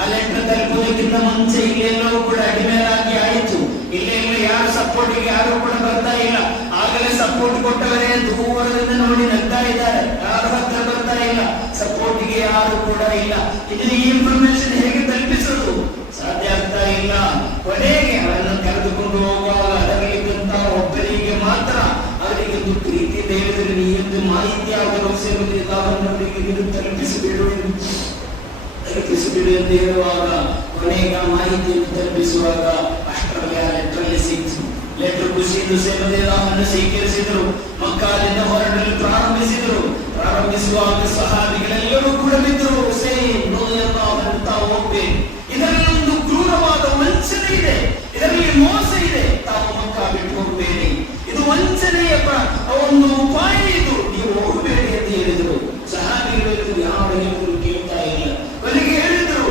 ಆ ಲೆಟರ್ ತಲುಪುವುದಕ್ಕಿಂತ ಮುಂಚೆ ಇಲ್ಲೆಲ್ಲವೂ ಕೂಡ ಅಡಿಮೇಲಾಗಿ ಆಯಿತು. ಇಲ್ಲೆಲ್ಲ ಯಾರು ಸಪೋರ್ಟಿಗೆ ಯಾರು ಕೂಡ ಬರ್ತಾ ಇಲ್ಲ. ಆಗಲೇ ಸಪೋರ್ಟ್ ಕೊಟ್ಟವರೇ ದೂರದಿಂದ ನೋಡಿ ನಗ್ತಾ ಇದ್ದಾರೆ, ಯಾರು ಹತ್ರ ಬರ್ತಾ ಇಲ್ಲ, ಸಪೋರ್ಟಿಗೆ ಯಾರು ಕೂಡ ಇಲ್ಲ. ಇದನ್ನ ಈ ಇನ್ಫಾರ್ಮೇಶನ್ ಹೇಗೆ ತಲುಪಿಸೋದು ಸಾಧ್ಯ ಆಗ್ತಾ ಇಲ್ಲ. ಕೊನೆಗೆ ಅವರನ್ನು ಕರೆದುಕೊಂಡು ಹೋಗುವಾಗ ಅದರಲ್ಲಿದ್ದಂತ ಒಬ್ಬರಿಗೆ ಮಾತ್ರ ಅವರಿಗೊಂದು ಪ್ರೀತಿ ದೇವರಲ್ಲಿ ಎಂದು ಮಾಹಿತಿ ಅವರು ತಲುಪಿಸಿಬಿಡು ಎಂದು ಹೇಳುವಾಗ, ಕೊನೆಗೆ ಮಾಹಿತಿಯನ್ನು ತಲುಪಿಸುವಾಗ ಅಷ್ಟರಲ್ಲಿ ಆ ಲೆಟರ್ ಸಿಕ್ತು. ಲೆಟರ್ ಖುಷಿಯಿಂದ ಸೇವನೆಯನ್ನು ಸ್ವೀಕರಿಸಿದರು. ಮಕ್ಕಾದಿಂದ ಹೊರಡಲು ಪ್ರಾರಂಭಿಸುವಾಗ ಸಹಾಬಿಗಳೆಲ್ಲರೂ ಕೂಡ ಬಿದ್ದರು. ಇದರಲ್ಲಿ ಒಂದು ಕ್ರೂರವಾದ ವಂಚನೆ ಇದೆ, ಇದರಲ್ಲಿ ಮೋಸ ಇದೆ, ತಾವು ಮಕ್ಕಾ ಬಿಟ್ಟು ಹೋಗಬೇಡಿ, ಇದು ವಂಚನೆಯ ಒಂದು ಉಪಾಯ, ಇದು ನೀವು ಹೋಗಬೇಡಿ ಅಂತ ಹೇಳಿದರು. ಸಹಾಬಿಗಳು ಯಾವ ಕೇಳ್ತಾ ಇಲ್ಲ. ಕೊನೆಗೆ ಹೇಳಿದ್ರು,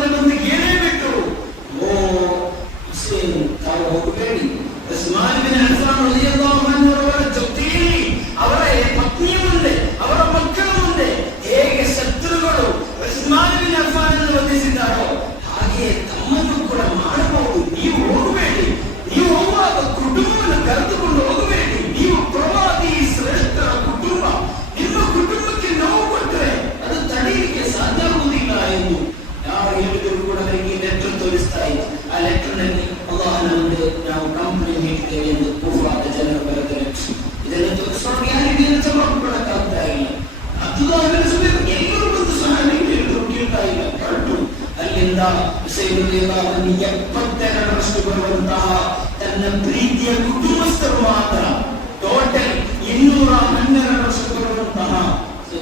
ಇದನ್ನು ಕೇಳೇ ಬಿಟ್ಟರು, ಓ ಹುಸೇನ್ ತಾವು ಹೋಗಬೇಡಿ. ಉಸ್ಮಾನ್ ಬಿನ್ ಅಫ್ಫಾನ್ ರಲಿಯಲ್ಲಾಹು ಅನ್ಹು ಅವರ ಜೊತೆಯಲ್ಲಿ ಅವರ ಪತ್ನಿಯ ಮುಂದೆ, ಅವರ ಮಕ್ಕಳ ಮುಂದೆ ಹೇಗೆ ಶತ್ರುಗಳು ಉಸ್ಮಾನ್ ಬಿನ್ ಅಫ್ಫಾನ್ ಅನ್ನು ವಧಿಸಿದ್ದಾರೋ ಹಾಗೆ ತಮ್ಮನ್ನು ಕೂಡ ಮಾಡಬಹುದು. ನೀವು ಹೋಗಬೇಡಿ, ನೀವು ಹೋಗುವಾಗ ಕುಟುಂಬವನ್ನು ಕರೆದುಕೊಂಡು ಹೋಗಬೇಡಿ, ನೀವು ಪ್ರವಾದಿ ಶ್ರೇಷ್ಠರ ಕುಟುಂಬ, ನಿಮ್ಮ ಕುಟುಂಬಕ್ಕೆ ನೋವು ಕೊಟ್ಟರೆ ಅದು ತಡೆಯಲಿಕ್ಕೆ ಸಾಧ್ಯ ಆಗುವುದಿಲ್ಲ ಎಂದು ಯಾರು ಹೇಳಿದ್ರು ಕೂಡ ಅವರಿಗೆ ಲೆಟರ್ ತೋರಿಸ್ತಾ ಇತ್ತು. ಆ ಲೆಟರ್ ನಲ್ಲಿ ಅಲ್ಲಾಹನ ಮುಂದೆ ನಾವು ಕಂಪ್ಲೇಂಟ್ ನೀಡ್ತೇವೆ ಎಂದು ಕೂಫಾದ ಜನರು ಬರೆದರೆ ಇದನ್ನು ತೋರಿಸುವಾಗ ಯಾರಿಗೆ ಜವಾಬು ಕೊಡಕ್ಕಾಗ್ತಾ ಇಲ್ಲ. ಎಲ್ಲರೂ ಬಂದು ಸಹಾಯಗಳು ಕೇಳ್ತಾ ಇಲ್ಲ. ಕಟ್ಟು ಅಲ್ಲಿಂದ 72ರಷ್ಟು ಬರುವಂತಹ ತನ್ನ ಪ್ರೀತಿಯ ಕುಟುಂಬಸ್ಥರು ಮಾತ್ರ ಟೋಟಲ್ 212ರಷ್ಟು ಬರುವಂತಹ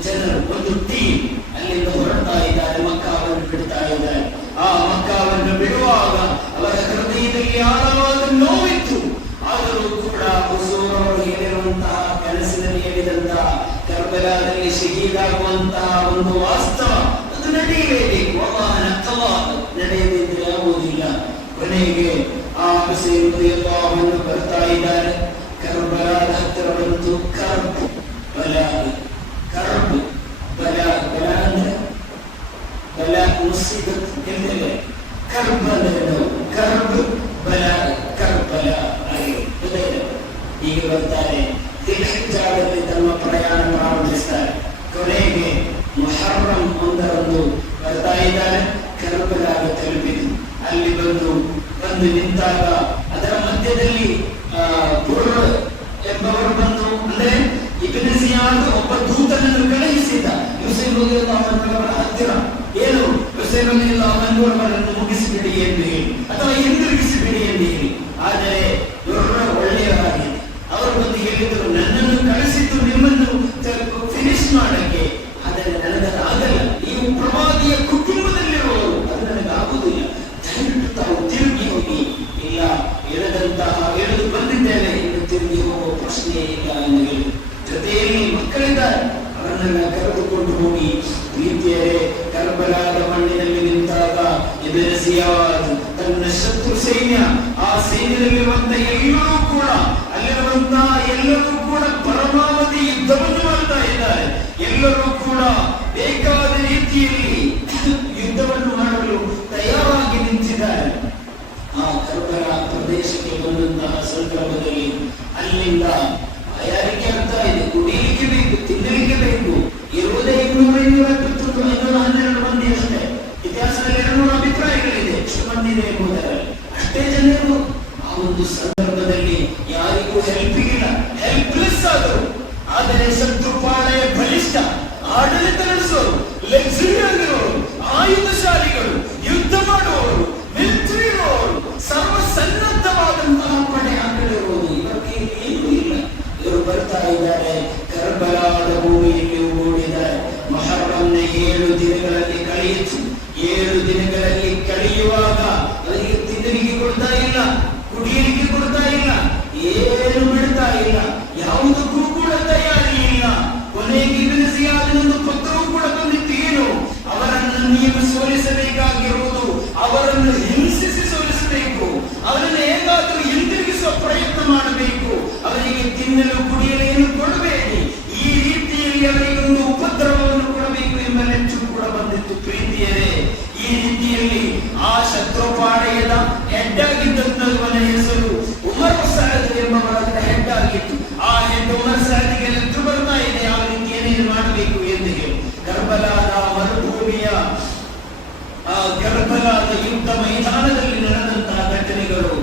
ಜನರು ಒಂದು ಟೀಮ್ ಅಲ್ಲಿಂದ ಹೊರಡ್ತಾ ಇದ್ದಾರೆ, ಮಕ್ಕಾವನ್ನು ಬಿಡ್ತಾ ಇದ್ದಾರೆ. ಆ ಮಕ್ಕಾವನ್ನು ಬಿಡುವಾಗ ಅವರ ಹೃದಯದಲ್ಲಿ ಆಳವಾದ ನೋವಿತ್ತು. ಆದರೂ ಕೂಡ ಹುಜೂರ್ ಅವರು ಹೇಳಿರುವಂತಹ ಕನಸಿನಲ್ಲಿ ಹೇಳಿದಂತಹ ಕರ್ಬಲಾದಲ್ಲಿ ಶಹೀದಾಗುವಂತಹ ಒಂದು ವಾಸ್ತವ ಅದು ನಡೆಯಲೇಬೇಕು. ನಡೆಯದಿದ್ರೆ ಆಗುವುದಿಲ್ಲ. ಕೊನೆಗೆ ಆ ಹುಸೇನ್ ರಲಿಯಲ್ಲಾಹು ಬರ್ತಾ ಇದ್ದಾರೆ. ಕರ್ಬಲಾದ ಹತ್ತಿರ ಬಂತು. ಬಲ ಅಂದ್ರೆ ಬಲ ಮುಸೀಬತ್ ಎಂದರೆ ಕರ್ಬಲ ಹೀಗೆ ಬರ್ತಾರೆ. ದಿಲ್ಹಿಜ್ಜಾದಲ್ಲಿ ತಮ್ಮ ಪ್ರಯಾಣ ಪ್ರಾರಂಭಿಸ್ತಾರೆ. ಕೊನೆಗೆ ಮುಹರ್ರಂ 1ರಂದು ಬರ್ತಾ ಇದ್ದಾರೆ. ಕರ್ಬಲಾಗೆ ತಲುಪಿತು. ಅಲ್ಲಿ ಬಂದು ನಿಂತಾಗ ಅದರ ಮಧ್ಯದಲ್ಲಿ ಬುರ್ರ ಎಂಬವರು ಬಂದು, ಅಂದ್ರೆ ಇಬ್ನ್ ಜಿಯಾದ್ ಒಬ್ಬ ದೂತನನ್ನು ಕಳುಹಿಸಿದ್ದ ಹುಸೇನ್ ರಲಿಯಲ್ಲಾಹು ಅನ್ಹು ಅವರ ಹತ್ತಿರ. ಏನು, ಹುಸೇನ್ ರಲಿಯಲ್ಲಾಹು ಅನ್ಹು ಅವರನ್ನು ಮುಗಿಸಿಬಿಡಿ ಎಂದು ಹೇಳಿ ಅಥವಾ ಹಿಂದಿರುಗಿಸಿಬಿಡಿ ಎಂದು ಹೇಳಿ. ಆದರೆ ಬುರ್ರ ಒಳ್ಳೆಯವರಾಗಿ ಅವರು ಬಂದು ಹೇಳಿದರು, ನನ್ನನ್ನು ಕಳಿಸಿದ್ದು ನಿಮ್ಮನ್ನು ಫಿನಿಶ್ ಮಾಡಕ್ಕೆ, ಆದರೆ ನನಗದಾಗಲ್ಲ, ನೀವು ಪ್ರವಾದಿಯ ಕುಟುಂಬದಲ್ಲಿರುವವರು, ಅದು ನನಗಾಗುವುದಿಲ್ಲ, ದಯವಿಟ್ಟು ತಾವು ತಿರುಗಿ ಹೋಗಿ. ಇಲ್ಲ, ಎಳೆದು ಬಂದಿದ್ದೇನೆ, ಇನ್ನು ತಿರುಗಿ ಹೋಗುವ ಪ್ರಶ್ನೆಯೇ ಇಲ್ಲ ಎಂದು ಹೇಳಿ ಜೊತೆಯಲ್ಲಿ ಮಕ್ಕಳಿದ್ದಾರೆ, ಅವರನ್ನ ಕರೆದುಕೊಂಡು ಹೋಗಿ ಪ್ರೀತಿಯರೇ ಕರ್ಬಲಾದ ಮಣ್ಣಿನಲ್ಲಿ ನಿಂತಾಗ ಇಬ್ನ್ ಜಿಯಾದ್ ತನ್ನ ಶತ್ರು ಸೈನ್ಯ, ಆ ಸೈನ್ಯದಲ್ಲಿರುವಂತಹ ಎಲ್ಲರೂ ಕೂಡ ಅಲ್ಲಿರುವಂತಹ ಎಲ್ಲರೂ ಕೂಡ ಪರಮಾವಧಿ ಯುದ್ಧವನ್ನು ಮಾಡ್ತಾ ಇದ್ದಾರೆ. ಎಲ್ಲರೂ ಕೂಡ ಬೇಕಾದ ರೀತಿಯಲ್ಲಿ ಯುದ್ಧವನ್ನು ಮಾಡಲು ತಯಾರಾಗಿ ನಿಂತಿದ್ದಾರೆ. ಆ ಕರ್ಬಲಾ ಪ್ರದೇಶಕ್ಕೆ ಬಂದಂತಹ ಸಂದರ್ಭದಲ್ಲಿ ಅಲ್ಲಿಂದ ಯಾರಿಗೆ ಆಗ್ತಾ ಇದೆ, ಕುಡಿಯಲಿಕ್ಕೆ ಬೇಕು, ತಿನ್ನಲಿಕ್ಕೆ ಬೇಕು, ಇರುವುದೇ 200-512 ಮಂದಿ ಅಷ್ಟೇ. ಇತಿಹಾಸದಲ್ಲಿ 200 ಅಭಿಪ್ರಾಯಗಳಿದೆ, ಎಷ್ಟು ಮಂದಿ ಇದೆ ಎಂಬುದರಲ್ಲಿ. ಅಷ್ಟೇ ಜನರು ಆ ಒಂದು ಸಂದರ್ಭದಲ್ಲಿ ಯಾರಿಗೂ ಹೆಲ್ಪಿಗಿಲ್ಲ, ಹೆಲ್ಪ್ಲೆಸ್ ಆದರು. ಆದರೆ ಶತ್ರುಪಾಳೆಯ ಬಲಿಷ್ಠ, ಆಡಳಿತ ನಡೆಸೋರು, ಲಕ್ಸುರಿ ಆಗಿರೋರು, ಆಯುಧಶಾಲಿಗಳು, ಯುದ್ಧ ಮಾಡುವವರು, ಮಿಲಿಟರಿ ಇರುವವರು, ಸರ್ವ ಸನ್ನದ್ಧವಾದಂತಹ ಪಡೆ ಆಗಿರುವುದು ಇವರಿಗೆ ಏನೂ ಇಲ್ಲ. ಇವರು ಬರ್ತಾ ಇದ್ದಾರೆ, ಕರ್ಬಲಾದ ಭೂಮಿಯಲ್ಲಿ ಓಡಿದ್ದಾರೆ. ಮೊಹರ್ರಂನ 7 ದಿನಗಳಲ್ಲಿ ಕಳೆಯಿತು. 7 ದಿನಗಳಲ್ಲಿ ಕಳೆಯುವಾಗ ಅವರಿಗೆ ತಿನ್ನಲಿಕ್ಕೆ ಕೊಡ್ತಾ ಇಲ್ಲ, ಕುಡಿಯಲಿಕ್ಕೆ ಕೊಡ್ತಾ ಇಲ್ಲ, ಏನು ಬಿಡ್ತಾ ಇಲ್ಲ. ಸೋಲಿಸಬೇಕಾಗಿರುವುದು ಅವರನ್ನು ಹಿಂಸಿಸಿ ಸೋಲಿಸಬೇಕು, ಅವರನ್ನು ಹೇಗಾದರೂ ಹಿಂದಿರುಗಿಸುವ ಪ್ರಯತ್ನ ಮಾಡಬೇಕು, ಅವರಿಗೆ ತಿನ್ನಲು ಕುಡಿಯಲು ಏನು ಕೊಡಬೇಡಿ, ಈ ರೀತಿಯಲ್ಲಿ ಅವರಿಗೊಂದು ಉಪದ್ರವವನ್ನು ಕೊಡಬೇಕು ಎಂಬ ನೆಚ್ಚು ಕೂಡ ಬಂದಿತ್ತು. ಪ್ರೀತಿಯರೇ, ಈ ರೀತಿಯಲ್ಲಿ ಆ ಶತ್ರುಪಾಳೆಯದ ಹೆಡ್ ಆಗಿದ್ದಂತವನ ಹೆಸರು ಉಮರ್ ಸಾದ್ ಎಂಬವರ ಹೆಡ್ ಆಗಿತ್ತು. ಆ ಹೆಡ್ ಉಮರ್ ಸಾದಿಗೆ ನೆತ್ತು ಬರ್ತಾ ಇದೆ, ಯಾವ ರೀತಿ ಏನೇನು ಮಾಡಬೇಕು ಎಂದು ಹೇಳಿ. ಕರ್ಬಲಾದ ಮರುಭೂಮಿಯ ಕರ್ಬಲಾದ ಯುದ್ಧ ಮೈದಾನದಲ್ಲಿ ನಡೆದಂತಹ ಘಟನೆಗಳು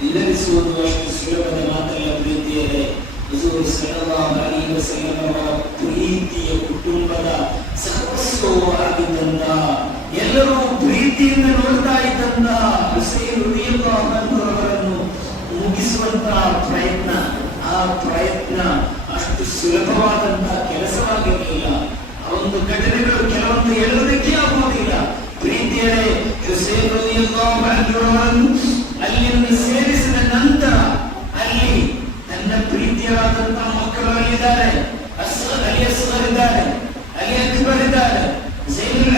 ವಿವರಿಸುವುದು ಅಷ್ಟು ಸುಲಭದ ಮಾತಲ್ಲ. ಪ್ರೀತಿಯರೇ, ಹುಜೂರ್ ಸಲ್ಲಲ್ಲಾಹು ಅಲೈಹಿ ವಸಲ್ಲಂ ಅವರ ಪ್ರೀತಿಯ ಕುಟುಂಬದ ಸರ್ವಸ್ವವೂ ಆಗಿದ್ದಂತ, ಎಲ್ಲರೂ ಪ್ರೀತಿಯಿಂದ ನೋಡ್ತಾ ಇದ್ದಂತ ಹುಸೈನ್ ರಲಿಯಲ್ಲಾಹು ಅನ್ಹು ಅವರನ್ನು ಮುಗಿಸುವಂತಹ ಪ್ರಯತ್ನ, ಆ ಪ್ರಯತ್ನ ಅಷ್ಟು ಸುಲಭವಾದಂತಹ ಕೆಲಸವಾಗಿರಲಿಲ್ಲ. ಆ ಒಂದು ಘಟನೆಗಳು ಕೆಲವೊಂದು ಹೇಳುವುದಕ್ಕೆ ಆಗುವುದಿಲ್ಲ. ಪ್ರೀತಿಯರೇ, ಹುಸೈನ್ ರಲಿಯಲ್ಲಾಹು ಅನ್ಹು ಅವರನ್ನು ಅಲ್ಲಿಂದ ಸೇರಿಸಿದ ನಂತರ ಅಲ್ಲಿ ತನ್ನ ಪ್ರೀತಿಯರಾದಂತಹ ಮಕ್ಕಳು ಅಲ್ಲಿದ್ದಾರೆ. ಅಲಿ ಅಸ್ಗರ್ ಇದ್ದಾರೆ, ಅಲಿ ಅಕ್ಬರ್ ಇದ್ದಾರೆ, ಝೈನುಲ್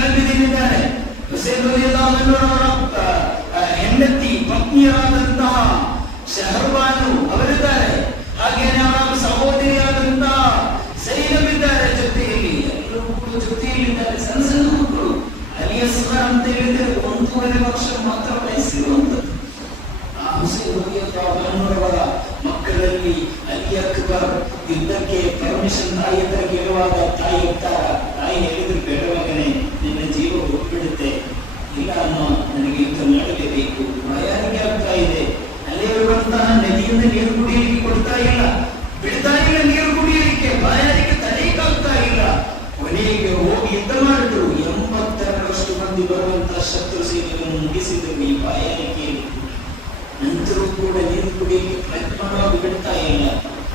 ಆಬಿದೀನ್ ಇದ್ದಾರೆ, ಹುಸೈನ್ ರಲಿಯಲ್ಲಾಹು ಅನ್ಹು ಅವರ ಹೆಂಡತಿ ಪತ್ನಿಯರಾದಂತಹ ಶಹರ್ಬಾನು ಅವರಿದ್ದಾರೆ, ಹಾಗೇನೆ ಅವರ ಸಹೋದರಿಯಾದಂತಹ ಝೈನಬ್ ಇದ್ದಾರೆ ಜೊತೆಯಲ್ಲಿ, ಎಲ್ಲರೂ ಕೂಡ ಜೊತೆಯಲ್ಲಿದ್ದಾರೆ. ಸಣ್ಣ ಸಣ್ಣ ಮಕ್ಕಳು. ಅಲಿ ಅಸ್ಗರ್ ಅಂತ ಹೇಳಿದ್ರೆ 1.5 ವರ್ಷ ಮಾತ್ರ ವಯಸ್ಸಿರುವಂತದ್ದು. ಆ ಹುಸೈನ್ ರಲಿಯಲ್ಲಾಹು ಅನ್ಹು ಅವರ ಮಕ್ಕಳಲ್ಲಿ ಅಲಿ ಅಕ್ಬರ್ ಯುದ್ಧಕ್ಕೆ ಪರ್ಮಿಷನ್ ತಾಯಿ ಹತ್ರ ಕೇಳುವಾಗ ತಾಯಿ ಹೇಳಿದ್ರು, ಬೇಡವಾಗನೆ ನಿನ್ನ ಜೀವ ಹೋಗ್ಬಿಡುತ್ತೆ, ಇಲ್ಲ ಅಮ್ಮ ನನಗೆ ಯುದ್ಧ ಮಾಡಲೇಬೇಕು, ಭಯಾನಿಕೆ ಆಗ್ತಾ ಇದೆ, ಅಲ್ಲೇ ಇರುವಂತಹ ನದಿಯಿಂದ ನೀರು ಕುಡಿಯಲಿಕ್ಕೆ ಕೊಡ್ತಾ ಇಲ್ಲ, ಬಿಡ್ತಾ ಇಲ್ಲ ನೀರು ಕುಡಿಯಲಿಕ್ಕೆ, ಭಯಾನಿಕೆ ತಡೆಯಕ್ಕಾಗ್ತಾ ಇಲ್ಲ. ಕೊನೆಗೆ ಹೋಗಿ ಯುದ್ಧ ಮಾಡಿದ್ರು. 82ರಷ್ಟು ಮಂದಿ ಬರುವಂತಹ ಶತ್ರು ಸೇನೆಯನ್ನು ಮುಗಿಸಿದ್ರು ಈ ಭಯಾನಿಕೆಯಲ್ಲಿ. ನಂತರ ಕೂಡ ನೀರು ಕುಡಿಯಲಿಕ್ಕೆ ಪ್ರಯತ್ನ ಮಾಡುವಾಗ ಬಿಡ್ತಾ ಇಲ್ಲ.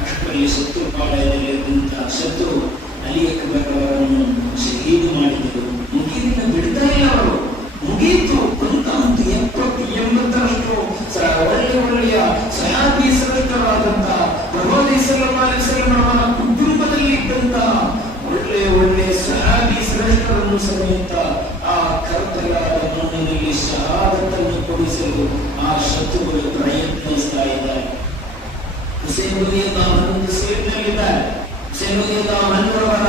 ಅಷ್ಟರಲ್ಲಿ ಶತ್ರು ಪಾಳಯದಲ್ಲಿದ್ದಂತಹ ಶತ್ರು ಅಲಿ ಅಕ್ಬರ್ ಅವರನ್ನು ಶಹೀದು ಮಾಡಿದರು. ಮುಗಿದಿಲ್ಲ, ಬಿಡ್ತಾ ಇಲ್ಲ ಅವರು. ಮುಗೀತು ಅಂತ 70-80ರಷ್ಟು ಒಳ್ಳೆಯ ಸಹಾಬಿ ಶ್ರೇಷ್ಠರಾದಂತಹ ಪ್ರವಾದಿ ಸಲ್ಲಲ್ಲಾಹು ಅಲೈಹಿ ವಸಲ್ಲಂ ಅವರ ಕುಟುಂಬದಲ್ಲಿ ಇದ್ದಂತಹ ಒಳ್ಳೆ ಸಹಾಬಿ ಶ್ರೇಷ್ಠರನ್ನು ಸಮೇತ ಆ ಕರ್ತವ್ಯದ ಮಣ್ಣಿನಲ್ಲಿ ಶಹಾದತನ್ನು ಕೊಡಿಸಲು ಆ ಶತ್ರುಗಳು ಪ್ರಯತ್ನಿಸ್ತಾ ಇದ್ದಾರೆ. ಹುಸೈನ್ ರಲಿಯಲ್ಲಾಹು ಅನ್ಹು ಸೇರಿನಲ್ಲಿದ್ದಾರೆ. ಹುಸೈನ್ ರಲಿಯಲ್ಲಾಹು ಅನ್ಹು ಅವರ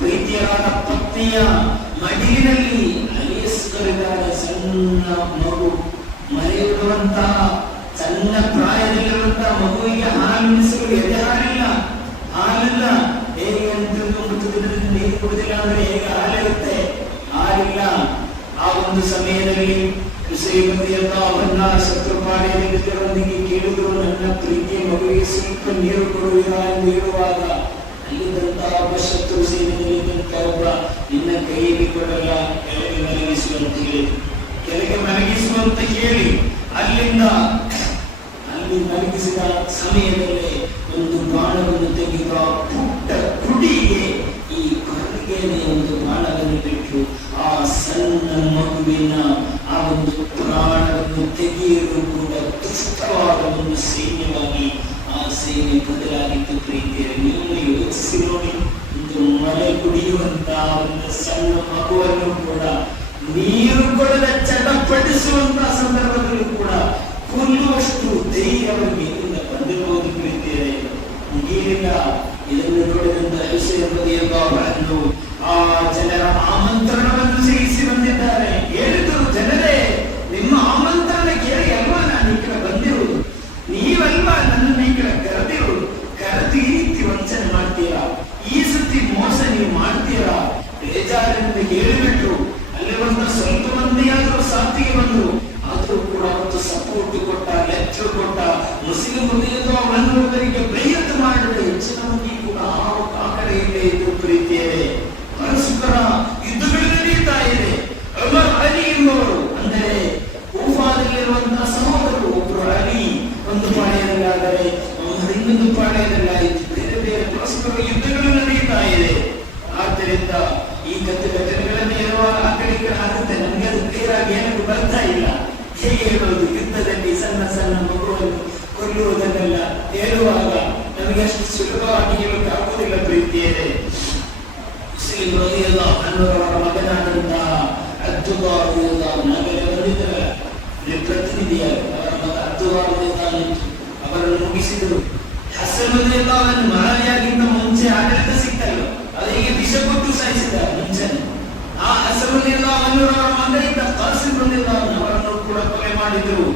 ಪ್ರೀತಿಯರಾದ ಪತ್ನಿಯ ಮಡಿಲಿನಲ್ಲಿ ಅಲಿ ಅಸ್ಗರ್ ಇದ್ದಾರೆ. ಸಣ್ಣ ಮಗು, ಮರೆಯುವಂತಹ ಸಣ್ಣ ಪ್ರಾಯದಲ್ಲಿರುವಂತಹ ಮಗುವಿಗೆ ಹಾಲುಣಿಸಲು ಎದೆ ಹಾಲಿಲ್ಲ. ಹೇಗೆ ನೀರು ಕುಡಿದಿಲ್ಲ ಅಂದ್ರೆ ಹೇಗೆ ಹಾಲಿರುತ್ತೆ? ಹಾಲಿಲ್ಲ. ಆ ಒಂದು ಸಮಯದಲ್ಲಿ ಹುಸೈನ್ ರಲಿಯಲ್ಲಾಹು ಅನ್ಹು ಶತ್ರುಪಾಳೆಯದೊಂದಿಗೆ ಕೇಳಿದ್ರು, ನನ್ನ ಪ್ರೀತಿಯ ಮಗುವಿಗೆ ಸ್ವಲ್ಪ ನೀರು ಕೊಡುವಿರಾ ಎಂದು ಹೇಳುವಾಗ ಅಲ್ಲಿದ್ದಂತಹ ಒಬ್ಬ ಶತ್ರು ಸೇನೆಯಲ್ಲಿದ್ದಂತಹ ಒಬ್ಬ, ನಿನ್ನ ಕೈಯಲ್ಲಿ ಕೊಡಲ್ಲ, ಕೆಳಗೆ ಮಲಗಿಸುವಂತ ಹೇಳಿ ಅಲ್ಲಿ ಮಲಗಿಸಿದ ಸಮಯದಲ್ಲಿ ಒಂದು ಬಾಣವನ್ನು ತೆಗೆದ ಪುಟ್ಟ ಕುಡಿಗೆ ಈ ಕರುಳಿಗೆ ಒಂದು ಬಾಣವನ್ನು ಬಿಟ್ಟು ಆ ಸಣ್ಣ ಮಗುವಿನ ಆ ಒಂದು ಪ್ರಾಣವನ್ನು ತೆಗೆಯಲು ಕೂಡ ದುಷ್ಟವಾದ ಒಂದು ಸೈನ್ಯವಾಗಿ ಆ ಸೇನೆ ಬದಲಾಗಿತ್ತು. ಪ್ರೀತಿಯಲ್ಲಿ ನೀವು ಯೋಚಿಸಿ ನೋಡಿ, ಒಂದು ಮಳೆ ಕುಡಿಯುವಂತಹ ಒಂದು ಸಣ್ಣ ಮಗುವನ್ನು ಕೂಡ ನೀರು ಕೊಡದ ಚಟಪಡಿಸುವಂತಹ ಸಂದರ್ಭದಲ್ಲೂ ಕೂಡ ಕೊಲ್ಲುವಷ್ಟು ಧೈರ್ಯ ಅವರಿಗೆ ಎಲ್ಲಿಂದ ಬಂದಿರಬಹುದು. ಪ್ರೀತಿಯರೇ, ಮುಗಿಯಲಿಲ್ಲ. ಇದನ್ನು ನೋಡಿದಂತ ಹುಸೈನ್ ರಲಿಯಲ್ಲಾಹು ಅನ್ಹು ಆ ಜನರ ಆಮಂತ್ರಣವನ್ನು ಸೇರಿಸಿ ಬಂದಿದ್ದಾರೆ. ಹೇಳಿದರು, ಜನರೇ, ನಿಮ್ಮ ಆಮಂತ್ರಣ ಕೇಳಿ ಅಲ್ವಾ ನಾನು ಈ ಕಡೆ ಬಂದಿರುವುದು, ನೀವಲ್ವಾ ನನ್ನನ್ನು ಈ ಕಡೆ ಕರೆದಿರುವುದು. ಕರೆದು ಈ ರೀತಿ ವಂಚನೆ ಮಾಡ್ತೀರಾ, ಈ ಸತಿ ಮೋಸ ನೀವು ಮಾಡ್ತೀರಾ? ಬೇಜಾರಿಂದ ಹೇಳಿಬಿಟ್ರು. ಅಲ್ಲಿ ಒಂದು ಸ್ವಲ್ಪ ಮಂದಿಯಾದರೂ ಸಾಥಿಗೆ ಬಂದರು. ಆದರೂ ಕೂಡ ಒಂದು ಸಪೋರ್ಟ್ ಕೊಟ್ಟ, ಲೆಕ್ಚರ್ ಕೊಟ್ಟ. ಮುಸ್ಲಿಂ ರಲಿಯಲ್ಲಾಹು ಅನ್ಹು ಅವರಿಗೆ ಪ್ರಯತ್ನ ಮಾಡಿದ್ರೆ ಹೆಚ್ಚಿನ ಮಂದಿ ಕೂಡ ಆ ಕಡೆಯಲ್ಲೇ ಇದ್ದು. ಪ್ರೀತಿಯರೇ, ಪರಸ್ಪರ ಯುದ್ಧಗಳು ನಡೆಯುತ್ತಾ ಇದೆ. ಉಮರ್ ಅಲಿ ಎಂಬವರು ಅಂದರೆ ಕೂಫಾದಲ್ಲಿರುವಂತಹ ಸಹೋದರರು, ಒಬ್ಬರು ಅಲಿ ಒಂದು ಪಾಳೆಯದಲ್ಲಾದರೆ ಉಮರ್ ಇನ್ನೊಂದು ಪಾಳೆಯದಲ್ಲಾಯಿತು. ಬೇರೆ ಪರಸ್ಪರ ಯುದ್ಧಗಳು ನಡೆಯುತ್ತಾ ಇದೆ. ಆದ್ದರಿಂದ ಈ ಘಟನೆಗಳನ್ನು ಹೇಳುವಾಗ ಆ ಕಡೆ ಆಗುತ್ತೆ, ನಮಗೆ ಅದು ಕ್ಲಿಯರ್ ಆಗಿ ಏನೂ ಬರ್ತಾ ಇಲ್ಲ. ಹೇಗೆ ಹೇಳೋದು? ಯುದ್ಧದಲ್ಲಿ ಸಣ್ಣ ಸಣ್ಣ ಮಗುವನ್ನು ಕೊಲ್ಲುವುದನ್ನೆಲ್ಲ ಹೇಳುವಾಗ ನಮಗೆ ಅಷ್ಟು ಸುಲಭವಾಗಿ ಹೇಳೋಕ್ಕಾಗುವುದಿಲ್ಲ. ಪ್ರೀತಿಯರೇ, ಹುಸೈನ್ ರಲಿಯಲ್ಲಾಹು ಅನ್ಹು ಅವರ ಮಗನಾದಂತಹ ಅಬ್ದುಲ್ಲಾ ರಲಿಯಲ್ಲಾಹು ನಗರ ಬಂದಿದ್ದಾರೆ. ಪ್ರತಿನಿಧಿಯಾಗಿ ಅವರ ಮಗ ಅಬ್ದುಲ್ಲಾ ರಲಿಯಲ್ಲಾಹು ಅವರನ್ನು ಮುಗಿಸಿದರು. ಹಸನ್ ರಲಿಯಲ್ಲಾಹು ಅನ್ಹು ಮಹಾವಿಯಾಗಿಂತ ಮುಂಚೆ ಆಡಳಿತ ಸಿಗ್ತಲ್ಲ, ಅವರಿಗೆ ವಿಷ ಕೊಟ್ಟು ಸಾಯಿಸಿದ ಮುಂಚೆ. ಆ ಹಸನ್ ರಲಿಯಲ್ಲಾಹು ಅನ್ಹು ಅವರ ಮಗನಿದ್ದ ಕಾಸಿಂ ರಲಿಯಲ್ಲಾಹು ಅನ್ಹು ಅವರನ್ನು ಕೂಡ ಕೊಲೆ ಮಾಡಿದರು.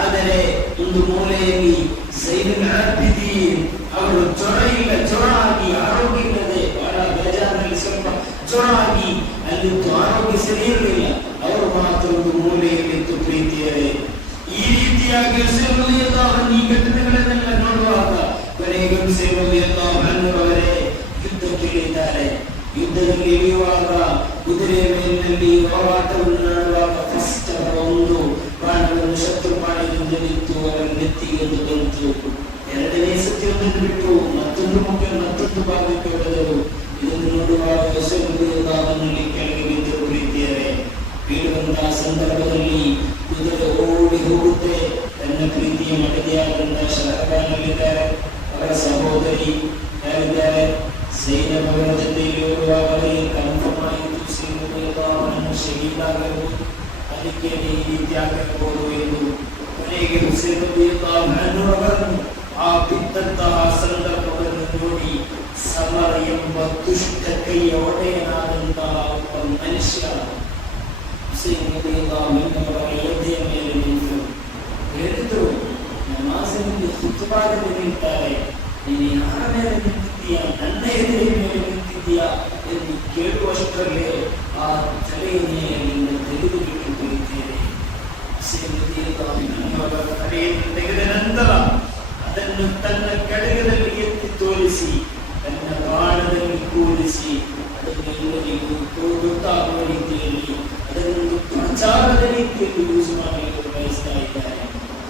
ಆದರೆ ಒಂದು ಮೂಲೆಯಲ್ಲಿ ಝೈನುಲ್ ಆಬಿದೀನ್ ಅವರು ಜ್ವರ ಆಗಿ ಆರೋಗ್ಯ ಇಲ್ಲದೆ ಬಹಳ ಬೇಜಾರಿನಲ್ಲಿ ಸ್ವಲ್ಪ ಜ್ವರ ಆಗಿ ಅಲ್ಲಿದ್ದು ಆರೋಗ್ಯ ಸರಿ ಇರಲಿಲ್ಲ. ಅವರು ಮಾತ್ರ ಒಂದು ಮೂಲೆಯಲ್ಲಿದ್ದು ಪ್ರೀತಿಯರೇ. ಈ ರೀತಿಯಾಗಿ ಹುಸೇನ್ ರಲಿಯಲ್ಲಾಹು ಅನ್ಹು ಈ ಘಟನೆಗಳನ್ನೆಲ್ಲ ನೋಡುವಾಗ ಕೊನೆಗೆ ಹುಸೇನ್ ರಲಿಯಲ್ಲಾಹು ಅನ್ಹು ಅವರೇ ಯುದ್ಧಕ್ಕೆ ಇಳಿದ್ದಾರೆ. ಯುದ್ಧದಲ್ಲಿ ಇಳಿಯುವಾಗ ಕುದುರೆಯ ಮೇಲಿನಲ್ಲಿ ಹೋರಾಟವನ್ನು ಮಾಡುವಾಗ ಫಸ್ಟ್ ಅವರ ಒಂದು ಬಾಣವನ್ನು ಶತ್ರು ಬಾಣದಿಂದ ನಿಂತು ಅವರ ನೆತ್ತಿಗೆ ಒಂದು ಬಂತು. ಎರಡನೇ ಸತಿ ಒಂದನ್ನು ಬಿಟ್ಟು ಮತ್ತೊಂದು ಭಾಗಕ್ಕೆ ಹೊಡೆದರು. ಇದನ್ನು ನೋಡುವಾಗ ಹುಸೇನ್ ರಲಿಯಲ್ಲಾಹು ಅನ್ಹು ಕೆಳಗೆ ಬಿದ್ದರು. ಪ್ರೀತಿಯರೇ, ಬೀಳುವಂತಹ ಸಂದರ್ಭದಲ್ಲಿ ಕುದುರೆ ಓಡಿ ಹೋಗುತ್ತೆ. ತನ್ನ ಪ್ರೀತಿಯ ಮಡದಿಯಾದಂತಹ ಶಹರಬಾನಲ್ಲಿದ್ದಾರೆ. ಅವರ ಸಹೋದರಿ ಯಾರಿದ್ದಾರೆ, ಝೈನಬ್ ಅವರ ಜೊತೆಯಲ್ಲಿ ಹೋಗುವಾಗ ಅವರಿಗೆ ಕನ್ಫರ್ಮ್ ಆಯಿತು ಹುಸೇನ್ ರಲಿಯಲ್ಲಾಹು ಅನ್ಹು ಶಹೀದ್ ಆಗಬಹುದು, ಅದಕ್ಕೆ ಈ ರೀತಿ ಆಗಬಹುದು ಎಂದು. ಕೊನೆಗೆ ಹುಸೇನ್ ರಲಿಯಲ್ಲಾಹು ಅನ್ಹು ಅವರನ್ನು ಆ ಬಿದ್ದಂತಹ ಸಂದರ್ಭವನ್ನು ನೋಡಿ ಸಮರ ಎಂಬ ದುಷ್ಟ ಕೈಯ ಒಡೆಯನಾದಂತಹ ಒಬ್ಬ ಮನುಷ್ಯ ಹುಸೇನ್ ರಲಿಯಲ್ಲಾಹು ಅನ್ಹು ಅವರ ಎದೆಯ ಮೇಲೆ ನಿಂತು ಹೇಳಿದರು, ನಮಾಜಿನಲ್ಲಿ ಖುತ್ಬಾದಲ್ಲಿ ನಿಂತಾರೆ, ನೀನು ಯಾರ ಮೇಲೆ ನಿಂತಿದ್ದೀಯಾ, ನನ್ನ ಎದೆಯ ಮೇಲೆ ನಿಂತಿದ್ದೀಯಾ ಎಂದು ಕೇಳುವಷ್ಟರಲ್ಲೇ ಆ ತಲೆಯ ಮೇಲಿಂದ ತೆಗೆದು ಬಿಟ್ಟು ಕುಳಿತೇನೆ. ಹುಸೇನ್ ರಲಿಯಲ್ಲಾಹು ಅನ್ಹು ಅವರ ತಲೆಯನ್ನು ತೆಗೆದ ನಂತರ ಅದನ್ನು ತನ್ನ ಕಡಗದಲ್ಲಿ ಎತ್ತಿ ತೋರಿಸಿ ತನ್ನ ಬಾಣದಲ್ಲಿ ಕೂರಿಸಿ ಅದನ್ನು ಎಲ್ಲರಿಗೂ ಗೊತ್ತಾಗುವ ರೀತಿಯಲ್ಲಿ ಅದನ್ನು ಪ್ರಚಾರದ ರೀತಿಯಲ್ಲಿ ಯೂಸ್ ಮಾಡಲು ಬಯಸ್ತಾ ಇದ್ದಾರೆ.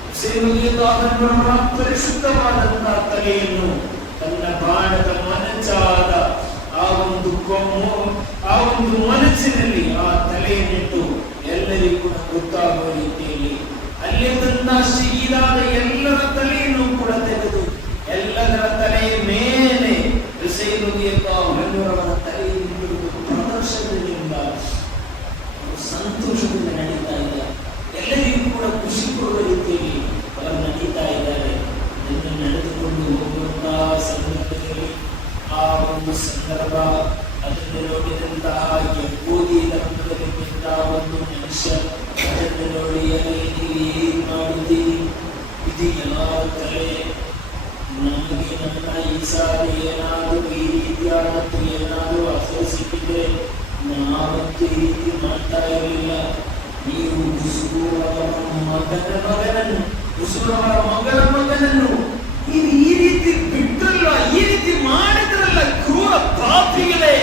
ಹುಸೇನ್ ರಲಿಯಲ್ಲಾಹು ಅನ್ಹು ಅವರ ಪರಿಶುದ್ಧವಾದಂತಹ ತಲೆಯನ್ನು ತನ್ನ ಬಾಣದ ಮೊನಚಾದ ಆ ಒಂದು ಮೊನಚಿನಲ್ಲಿ ಆ ತಲೆಯನ್ನಿಟ್ಟು ಎಲ್ಲರಿಗೂ ಗೊತ್ತಾಗುವ ರೀತಿಯಲ್ಲಿ ಅಲ್ಲಿ ತನ್ನ ಶಹೀದಾದ ಎಲ್ಲರ ತಲೆಯನ್ನು ಕೂಡ ತೆಗೆದು ಎಲ್ಲದರ ತಲೆಯ ಮೇಲೆ ಹುಸೇನ್ ರಲಿಯಲ್ಲಾಹು ಅನ್ಹು ಅವರ ತಲೆಯನ್ನು ಪ್ರದರ್ಶನದಿಂದ ಸಂತೋಷದಿಂದ ನಡೀತಾ ಇದ್ದಾರೆ. ಎಲ್ಲರಿಗೂ ಕೂಡ ಖುಷಿ ಕೊಡುವ ರೀತಿಯಲ್ಲಿ ಅವರು ನಡೀತಾ ಇದ್ದಾರೆ. ಇದನ್ನು ನಡೆದುಕೊಂಡು ಹೋಗುವಂತಹ ಸಂದರ್ಭದಲ್ಲಿ ಆ ಒಂದು ಸಂದರ್ಭ ಅದನ್ನು ನೋಡಿದಂತಹ ಯಹೂದಿ ಧರ್ಮದಲ್ಲಿದ್ದಂತಹ ಒಂದು ಮನುಷ್ಯ ಅದನ್ನು ನೋಡಿ ಏನ್ ಮಾಡಿದ್ದೀರಿ, ಇದು ಯಾರ ತಲೆ, ನಮಗೆ ನಮ್ಮ ಈ ಸಾರಿ ಏನಾದರೂ ಈ ರೀತಿಯಾದದ್ದು ಏನಾದರೂ ಅಸಲು ಸಿಕ್ಕಿದ್ರೆ ನಾವಂತೂ ಈ ರೀತಿ ಮಾಡ್ತಾ ಇರಲಿಲ್ಲ. ನೀವು ಹುಸೂರವರ ಮಗಳ ಮಗನನ್ನು ನೀವು ಈ ರೀತಿ ಬಿಟ್ಟರಲ್ಲ, ಈ ರೀತಿ ಮಾಡಿದ್ರಲ್ಲ, ಕ್ರೂರ ಪಾಪಿಗಳೇ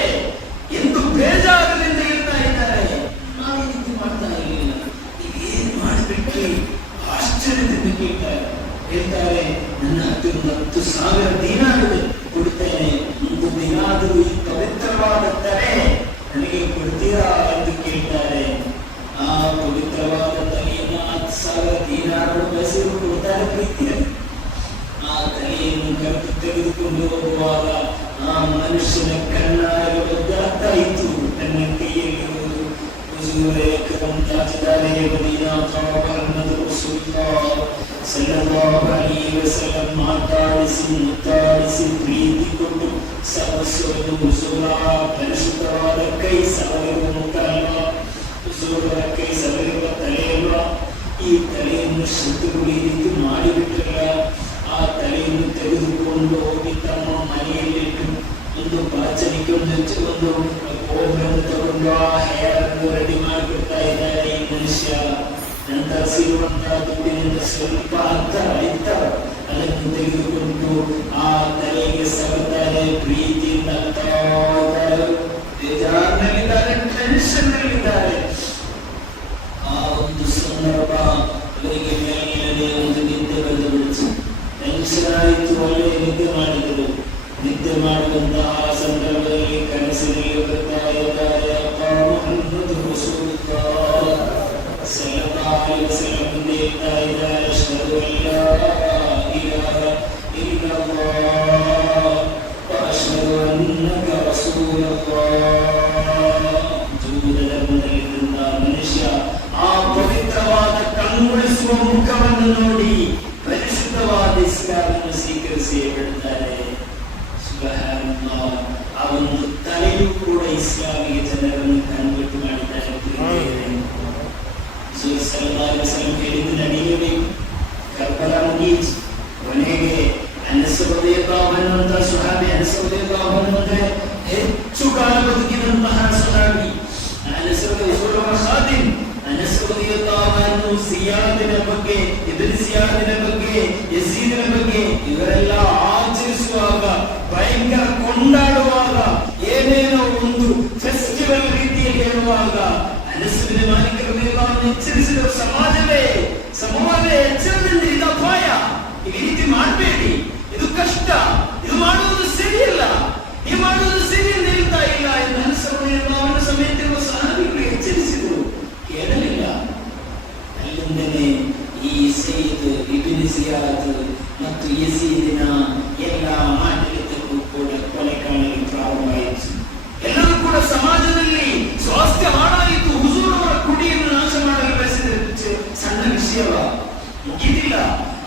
ಎಂದು ಬೇಜಾರದಿಂದ ಹೇಳ್ತಾ ಇದ್ದಾರೆ. ನಾವು ಈ ರೀತಿ ಮಾಡ್ತಾ ಇರಲಿಲ್ಲ, ನೀವೇನ್ ಮಾಡಿಬಿಟ್ರಿ ಆಶ್ಚರ್ಯದಿಂದ ಹೇಳ್ತಾರೆ. ನನ್ನ 10,000 ದಿನಾರು ಕೊಡ್ತೇನೆ, ಒಂದು ದಿನಾದರೂ ಈ ಪವಿತ್ರವಾದ ತಲೆ ನನಗೆ ಕೊಡ್ತೀರಾ ಎಂದು ಕೇಳ್ತಾರೆ. ಆ ಪವಿತ್ರವಾದ ತಲೆಯನ್ನು 10,000 ದಿನಾರು ಬಯಸಿರು ಕೊಡ್ತಾರೆ. ಪ್ರೀತಿಯಲ್ಲಿ ಆ ತಲೆಯನ್ನು ಕರೆದು ತೆಗೆದುಕೊಂಡು ಹೋಗುವಾಗ ಆ ಮನುಷ್ಯನ ಕಣ್ಣಾಗ ಒದ್ದಾಡ್ತಾ ಇತ್ತು. ತನ್ನ ಕೈಯಲ್ಲಿರುವುದು ಹುಜೂರೇ ಕರಂ ತಾಜ್ದಾರೇ ಮದೀನಾ ಕಾಬರ್ನದು ರಸೂಲುಲ್ಲಾಹ್ ಸಲ್ಲಲ್ಲಾಹು ಅಲೈಹಿ ವಸಲ್ಲಂ ಮಾತಾಡಿಸಿ ಮುತ್ತಾಡಿಸಿ ಪ್ರೀತಿ ಕೊಟ್ಟು ಸವಸೋದು ಹುಜೂರ ಪರಿಶುದ್ಧವಾದ ಕೈ ಸವರಿರುವ ಮುಖ ಅಲ್ವಾ, ಹುಜೂರರ ಕೈ ಸವರಿರುವ ತಲೆ ಅಲ್ವಾ. ಈ ತಲೆಯನ್ನು ಶತ್ರುಗಳು ಈ ರೀತಿ ಮಾಡಿಬಿಟ್ರಲ್ಲ, ಆ ತಲೆಯನ್ನು ತೆಗೆದುಕೊಂಡು ಹೋಗಿ ತಮ್ಮ ಮನೆಯಲ್ಲಿಟ್ಟು ಒಂದು ಪಾಚನಿಗೆ ಒಂದು ಗೋಬ್ರನ್ನು ತಗೊಂಡು ಆ ಹೇರ್ ಅನ್ನು ರೆಡಿ ಮಾಡಿಬಿಡ್ತಾ ಇದ್ದಾರೆ ಈ ಮನುಷ್ಯ. ನಂತರ ಸಿಗುವಂತಹ ದುಡ್ಡಿನಿಂದ ಸ್ವಲ್ಪ ಅಂತರ ಅದನ್ನು ತೆಗೆದುಕೊಂಡು ಆ ತಲೆಗೆ ಸವರ್ತಾರೆ. ಪ್ರೀತಿಯಿಂದ ಬೇಜಾರಿನಲ್ಲಿದ್ದಾರೆ, ಟೆನ್ಷನ್ ನಲ್ಲಿದ್ದಾರೆ. ಆ ಒಂದು ಸಂದರ್ಭ ಅವರಿಗೆ ಮೇಲಿನದೇ ಒಂದು ನಿದ್ದೆ ಬಂದು ಬಿಡಿಸಿ ಟೆನ್ಷನ್ ಆಯಿತು. ಒಳ್ಳೆ ನಿದ್ದೆ ಮಾಡಿದರು. ನಿದ್ದೆ ಮಾಡುವಂತಹ ಸಂದರ್ಭದಲ್ಲಿ ಕನಸಿನಲ್ಲಿ ಬರ್ತಾ ಇದ್ದಾರೆ, ಮುಹಮ್ಮದ್ ರಸೂಲುಲ್ಲಾಹ್ ಸಲ್ಲಲ್ಲಾಹು ಅಲೈಹಿ ವಸಲ್ಲಂ ಮುಂದೆ ಇರ್ತಾ ಇದ್ದಾರೆ. ಅಶ್ಹದು ಅಲ್ಲಾ ಇಲಾಹ ಇಲ್ಲಲ್ಲಾಹ್ ವ ಅಶ್ಹದು ಅನ್ನಕ ರಸೂಲುಲ್ಲಾಹ್. ಸಿಯಾದಿನ್, ಅನಸ್ ರಲಿಯಲ್ಲಾಹು ಅನ್ಹು ಸಿಯಾದಿನ ಬಗ್ಗೆ, ಇಬ್ನ್ ಸಿಯಾದಿನ ಬಗ್ಗೆ, ಯಸೀದಿನ ಬಗ್ಗೆ ಇವರೆಲ್ಲ ಆಚರಿಸುವಾಗ, ಭಯಂಕರ ಕೊಂಡಾಡುವಾಗ, ಏನೇನೋ ಒಂದು ಫೆಸ್ಟಿವಲ್ ರೀತಿಯಲ್ಲಿ ಹೇಳುವಾಗ ಅನಸ್ ಬಿನ್ ಮಾಲಿಕ್ ರಲಿಯಲ್ಲಾಹು ಅನ್ಹು ಎಚ್ಚರಿಸಿದ ಸಮೂಹವೇ ಎಚ್ಚರದಿಂದ ಇದು ಅಪಾಯ, ಈ ರೀತಿ ಮಾಡಬೇಡಿ, ಇದು ಕಷ್ಟ, ಇದು ಮಾಡುವುದು ಸರಿಯಲ್ಲ, ನೀವು ಮಾಡುವುದು ಸರಿ ಎಂದು ಹೇಳ್ತಾ ಇಲ್ಲ ಎಂದು ಅವನ ಸಮೇತ ಸಹಾಬಿಗಳು ಎಚ್ಚರಿಸಿದರು. ಕೇಳಲಿಲ್ಲ. ಅಲ್ಲಿಂದಲೇ ಈ ಸೈಯದ್ ಇಬ್ನ್ ಸಿಯಾದ್ ಮತ್ತು ಯಸೀದಿನ ಎಲ್ಲ ಆಡಳಿತಕ್ಕೂ ಕೂಡ ಕೊಲೆ ಕಾಣಲು ಪ್ರಾರಂಭವಾಯಿತು. ಎಲ್ಲರೂ ಕೂಡ ಸಮಾಜದಲ್ಲಿ ಸ್ವಾಸ್ಥ್ಯ ಹಾಳಾಯಿತು. ಹುಜೂರ್ ಅವರ ಕುಡಿಯನ್ನು ನಾಶ ಮಾಡಲು ಬಯಸಿದ ಸಣ್ಣ ವಿಷಯವ ಮುಗಿದಿಲ್ಲ.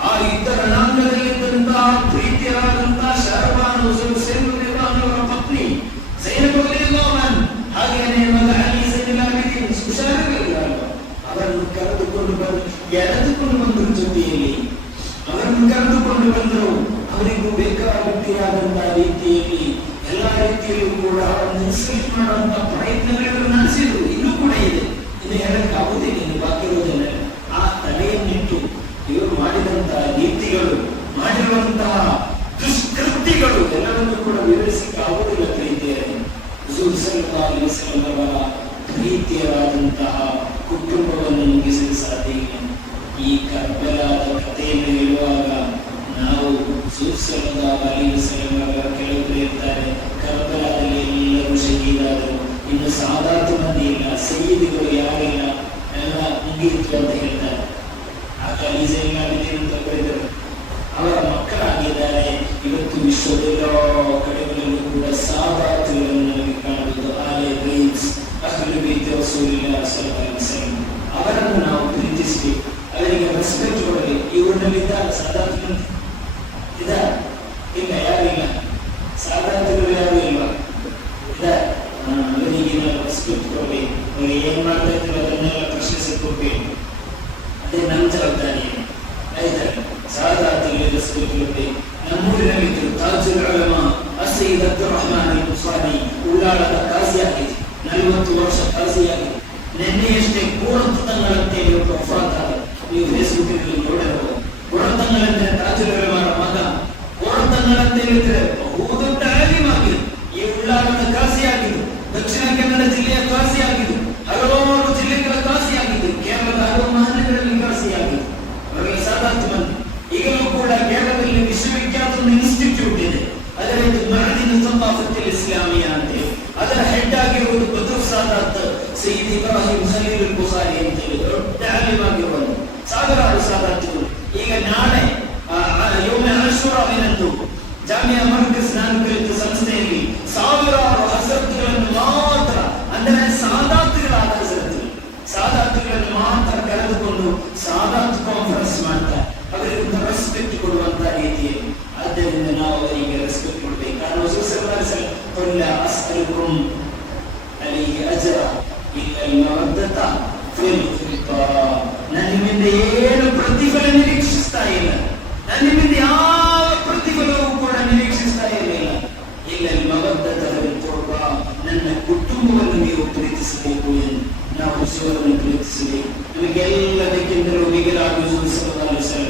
ಆ ಯುದ್ಧ ರಣಾಂಗದಲ್ಲಿದ್ದಂತಹ ಪ್ರೀತಿಯಾದಂತಹ ಶಹರ್ಬಾನ್ ಹುಸೇನ್ ಅವರ ಪತ್ನಿ ಝೈನಬ್ ರಲಿಯಲ್ಲಾಹು ಅನ್ಹಾ, ಹಾಗೇನೇ ಮಗ ಅಲಿ ಝೈನುಲ್ ಆಬಿದೀನ್ ಅವರನ್ನು ಕರೆದುಕೊಂಡು ಬಂದರು. ಜೊತೆಯಲ್ಲಿ ಅವರನ್ನು ಕರೆದುಕೊಂಡು ಬಂದರು. ಅವರಿಗೂ ಬೇಕಾಗುತ್ತಿಯಾದಂತಹ ರೀತಿಯಲ್ಲಿ ಎಲ್ಲಾ ರೀತಿಯಲ್ಲೂ ಕೂಡ ಅವರನ್ನು ಇನ್ಸಲ್ಟ್ ಮಾಡುವಂತಹ ಪ್ರಯತ್ನಗಳನ್ನು ನಡೆಸಿದ್ರು. ಇನ್ನೂ ಕೂಡ ಇದೆ, ಇನ್ನು ಹೇಳಕ್ಕಾಗುವುದಿಲ್ಲ, ಇನ್ನು ಬಾಕಿ ಇರುವುದಿಲ್ಲ. ಆ ತಡೆಯನ್ನಿಟ್ಟು ಇವರು ಮಾಡಿದಂತಹ ನೀತಿಗಳು, ಮಾಡಿರುವಂತಹ ದುಷ್ಕೃತ್ಯಗಳು ಎಲ್ಲರನ್ನೂ ಕೂಡ ವಿವರಿಸಲಿಕ್ಕಾಗುವುದಿಲ್ಲ. ಪ್ರೀತಿಯರೇ, ಹುಜೂರ್ ಸಲ್ಲಲ್ಲಾಹು ಅಲೈಹಿ ವಸಲ್ಲಂ ಅವರ ಪ್ರೀತಿಯರಾದಂತಹ ಕುಟುಂಬವನ್ನು ಮುಗಿಸಲು ಸಾಧ್ಯ ಇಲ್ಲ. ಈ ಕರ್ಬಲಾದ ಕಥೆಯನ್ನು ಹೇಳುವಾಗ ನಾವು ಹುಜೂರ್ ಸಲ್ಲಲ್ಲಾಹು ಅಲೈಹಿ ವಸಲ್ಲಂ ಅವರ ಕೆಲವರು ಇರ್ತಾರೆ, ಕರ್ಬಲಾದಲ್ಲಿ ಎಲ್ಲರೂ ಶಹೀದಾದರು, ಇನ್ನು ಸಾಧಾರಣ ಮಂದಿ ಇಲ್ಲ, ಸಯ್ಯಿದಿಗಳು ಯಾರಿಲ್ಲ, ಎಲ್ಲ ಮುಗಿಯಿತು ಅಂತ ಹೇಳ್ತಾರೆ. ಅಲಿ ಝೈನುಲ್ ಆಬಿದೀನ್ ಅಂತ ಬರೆದರು. ಅವರ ಮಕ್ಕಳಾಗಿದ್ದಾರೆ. ಇವತ್ತು ವಿಶ್ವದ ಎಲ್ಲ ಕಡೆಗಳಲ್ಲೂ ಕೂಡ ಸಾದಾತುಗಳನ್ನು ನಮಗೆ ಕಾಣುವುದು. ಆಲೆ ಬೈತ್, ಅಹ್ಲುಲ್ ಬೈತ್ ರಸೂಲುಲ್ಲಾಹಿ ಸಲ್ಲಲ್ಲಾಹು ಅಲೈಹಿ ವಸಲ್ಲಂ ಅವರನ್ನು ನಾವು ಪ್ರೀತಿಸಬೇಕು, ಅವರಿಗೆ ರೆಸ್ಪೆಕ್ಟ್ ಕೊಡಬೇಕು. ಇವರಲ್ಲಿದ್ದಾರೆ ಸಾದಾತುಗಳು ಇದ್ದಾರೆ? ಇಲ್ಲ, ಯಾರಿಲ್ಲ? ಸಾದಾತುಗಳು ಯಾರು ಇಲ್ವಾ? ಇದ್ದಾರೆ. ಅವರಿಗೆ ನಾವು ರೆಸ್ಪೆಕ್ಟ್ ಕೊಡಬೇಕು. ಅವರು ಏನ್ ಮಾಡ್ತಾ ಇದ್ರು ಅದನ್ನೆಲ್ಲ ಪ್ರಶ್ನಿಸಿಕೊಡ್ಬೇಕು. ಅದೇ ನಮ್ಮ ಜವಾಬ್ದಾರಿ. ಆಯ್ತಾರೆ, ಸಾದಾತುಗಳಿಗೆ ರೆಸ್ಪೆಕ್ಟ್ ಕೊಡಬೇಕು. ನಮ್ಮೂರಿನಲ್ಲಿದ್ದರು ತಾಜುಲ್ ಉಲಮಾ ಅಸೀದ್ ಅಬ್ದುರ್ ರಹಮಾನ್ ಅಲ್ ಮುಸಾನಿ, ಉಳ್ಳಾಳದ ಕಾಸಿಯಾಗಿದೆ, 40 ವರ್ಷ ಕಾಸಿಯಾಗಿದೆ. ನಿನ್ನೆಯಷ್ಟೇ ಕೋಣತಂಗಳಂತೆ ವಫಾತಾದ. ನೀವು ಫೇಸ್ಬುಕ್ ನೋಡಬಹುದು. ಕೋಣತಂಗಳಂತೆ ತಾಜುಲ್ ಉಲಮಾರ ಮಗ ಕೋಣತಂಗಳಂತೆ ಹೇಳಿದ್ರೆ ಬಹುದೊಡ್ಡ ಆಲಿಮ್ ಆಗಿದೆ. ಈ ಉಳ್ಳಾಳದ ಕಾಸಿಯಾಗಿದೆ, ದಕ್ಷಿಣ ಕನ್ನಡ ಜಿಲ್ಲೆಯ ಕಾಸಿಯಾಗಿದೆ, ಹಲವಾರು ಜಿಲ್ಲೆಗಳ ಕಾಸಿಯಾಗಿದೆ, ಕೇರಳದ ಹಲವು ಮಹಾನಗರಗಳಲ್ಲಿ ಕಾಸಿಯಾಗಿದೆ. ಅವರೆಲ್ಲ ಸಾಧಾರಣ ಮಂದಿ. ಈಗಲೂ ಕೂಡ ಕೇರಳದಲ್ಲಿ ವಿಶ್ವವಿಖ್ಯಾತ ಒಂದು ಇನ್ಸ್ಟಿಟ್ಯೂಟ್ ಇದೆ, ಅದರ ಮಹದಿನ ಸಫಾಫತ್ತುಲ್ ಇಸ್ಲಾಮಿಯಾ ಅಂತೇಳಿ. ಅದರ ಹೆಡ್ ಆಗಿರುವುದು ಬದ್ರ್ ಸಾದಾತ್ ಸಯ್ಯಿದ್ ಇಬ್ರಾಹಿಂ ಖಲೀಲ್ ಬುಖಾರಿ ಅಂತೇಳಿ ದೊಡ್ಡ ಆಲಿಮ್ ಆಗಿರುವುದು. ಸಾವಿರಾರು ಸಾದಾತ್ಗಳು. ಈಗ ನಾಳೆ ಯೌಮ ಆಶೂರಾವಿನಂದು ಜಾಮಿಯಾ ಮರ್ಕಜ್ ನಾನು ಕಲಿತ ಸಂಸ್ಥೆಯಲ್ಲಿ ಸಾವಿರಾರು ಹಜರತ್ಗಳನ್ನು ಮಾತ್ರ, ಅಂದರೆ ಸಾದಾತ್ಗಳಾದ ಸಾದಾತ್ಗಳನ್ನು ಮಾತ್ರ ಕರೆದುಕೊಂಡು ಸಾದಾತ್ ಕಾನ್ಫರೆನ್ಸ್ ಮಾಡ್ತಾರೆ. ಅವರಿಗೆ ರೆಸ್ಪೆಕ್ಟ್ ಕೊಡುವಂತಹ ರೀತಿಯಲ್ಲಿ. ಆದ್ದರಿಂದ ನಾವು ಅವರಿಗೆ ರೆಸ್ಪೆಕ್ಟ್ ಕೊಡಬೇಕು. ನಾನು ಹುಜೂರ್ ಸಲ್ಲಲ್ಲಾಹು ಅಲೈಹಿ ವಸಲ್ಲಂ ಕುಲ್ಲ ಅಸ್ಅಲುಕುಂ ಅಲೈಹಿ ಅಜ್ರ ಇಲ್ಲ ಮವದ್ದತ ಫಿಲ್ ಖುಲ್ಬಾ, ನಾನು ನಿಮ್ಮಿಂದ ಏನು ಪ್ರತಿಫಲ ನಿರೀಕ್ಷಿಸ್ತಾ ಇಲ್ಲ, ನಾನು ನಿಮ್ಮಿಂದ ಯಾವ ಪ್ರತಿಫಲವೂ ಕೂಡ ನಿರೀಕ್ಷಿಸ್ತಾ ಇರಲಿಲ್ಲ. ಇಲ್ಲ ಮವದ್ದತ ಫಿಲ್ ಖುಲ್ಬಾ, ನನ್ನ ಕುಟುಂಬವನ್ನು ನೀವು ಪ್ರೀತಿಸಬೇಕು ಎಂದು ನಾವು ಹುಜೂರನ್ನು ಪ್ರೀತಿಸಬೇಕು. ನಮಗೆಲ್ಲದಕ್ಕಿಂತಲೂ ಮಿಗಿಲಾಗಿ ಹುಜೂರ್ ಸಲ್ಲಲ್ಲಾಹು ಅಲೈಹಿ ವಸಲ್ಲಂ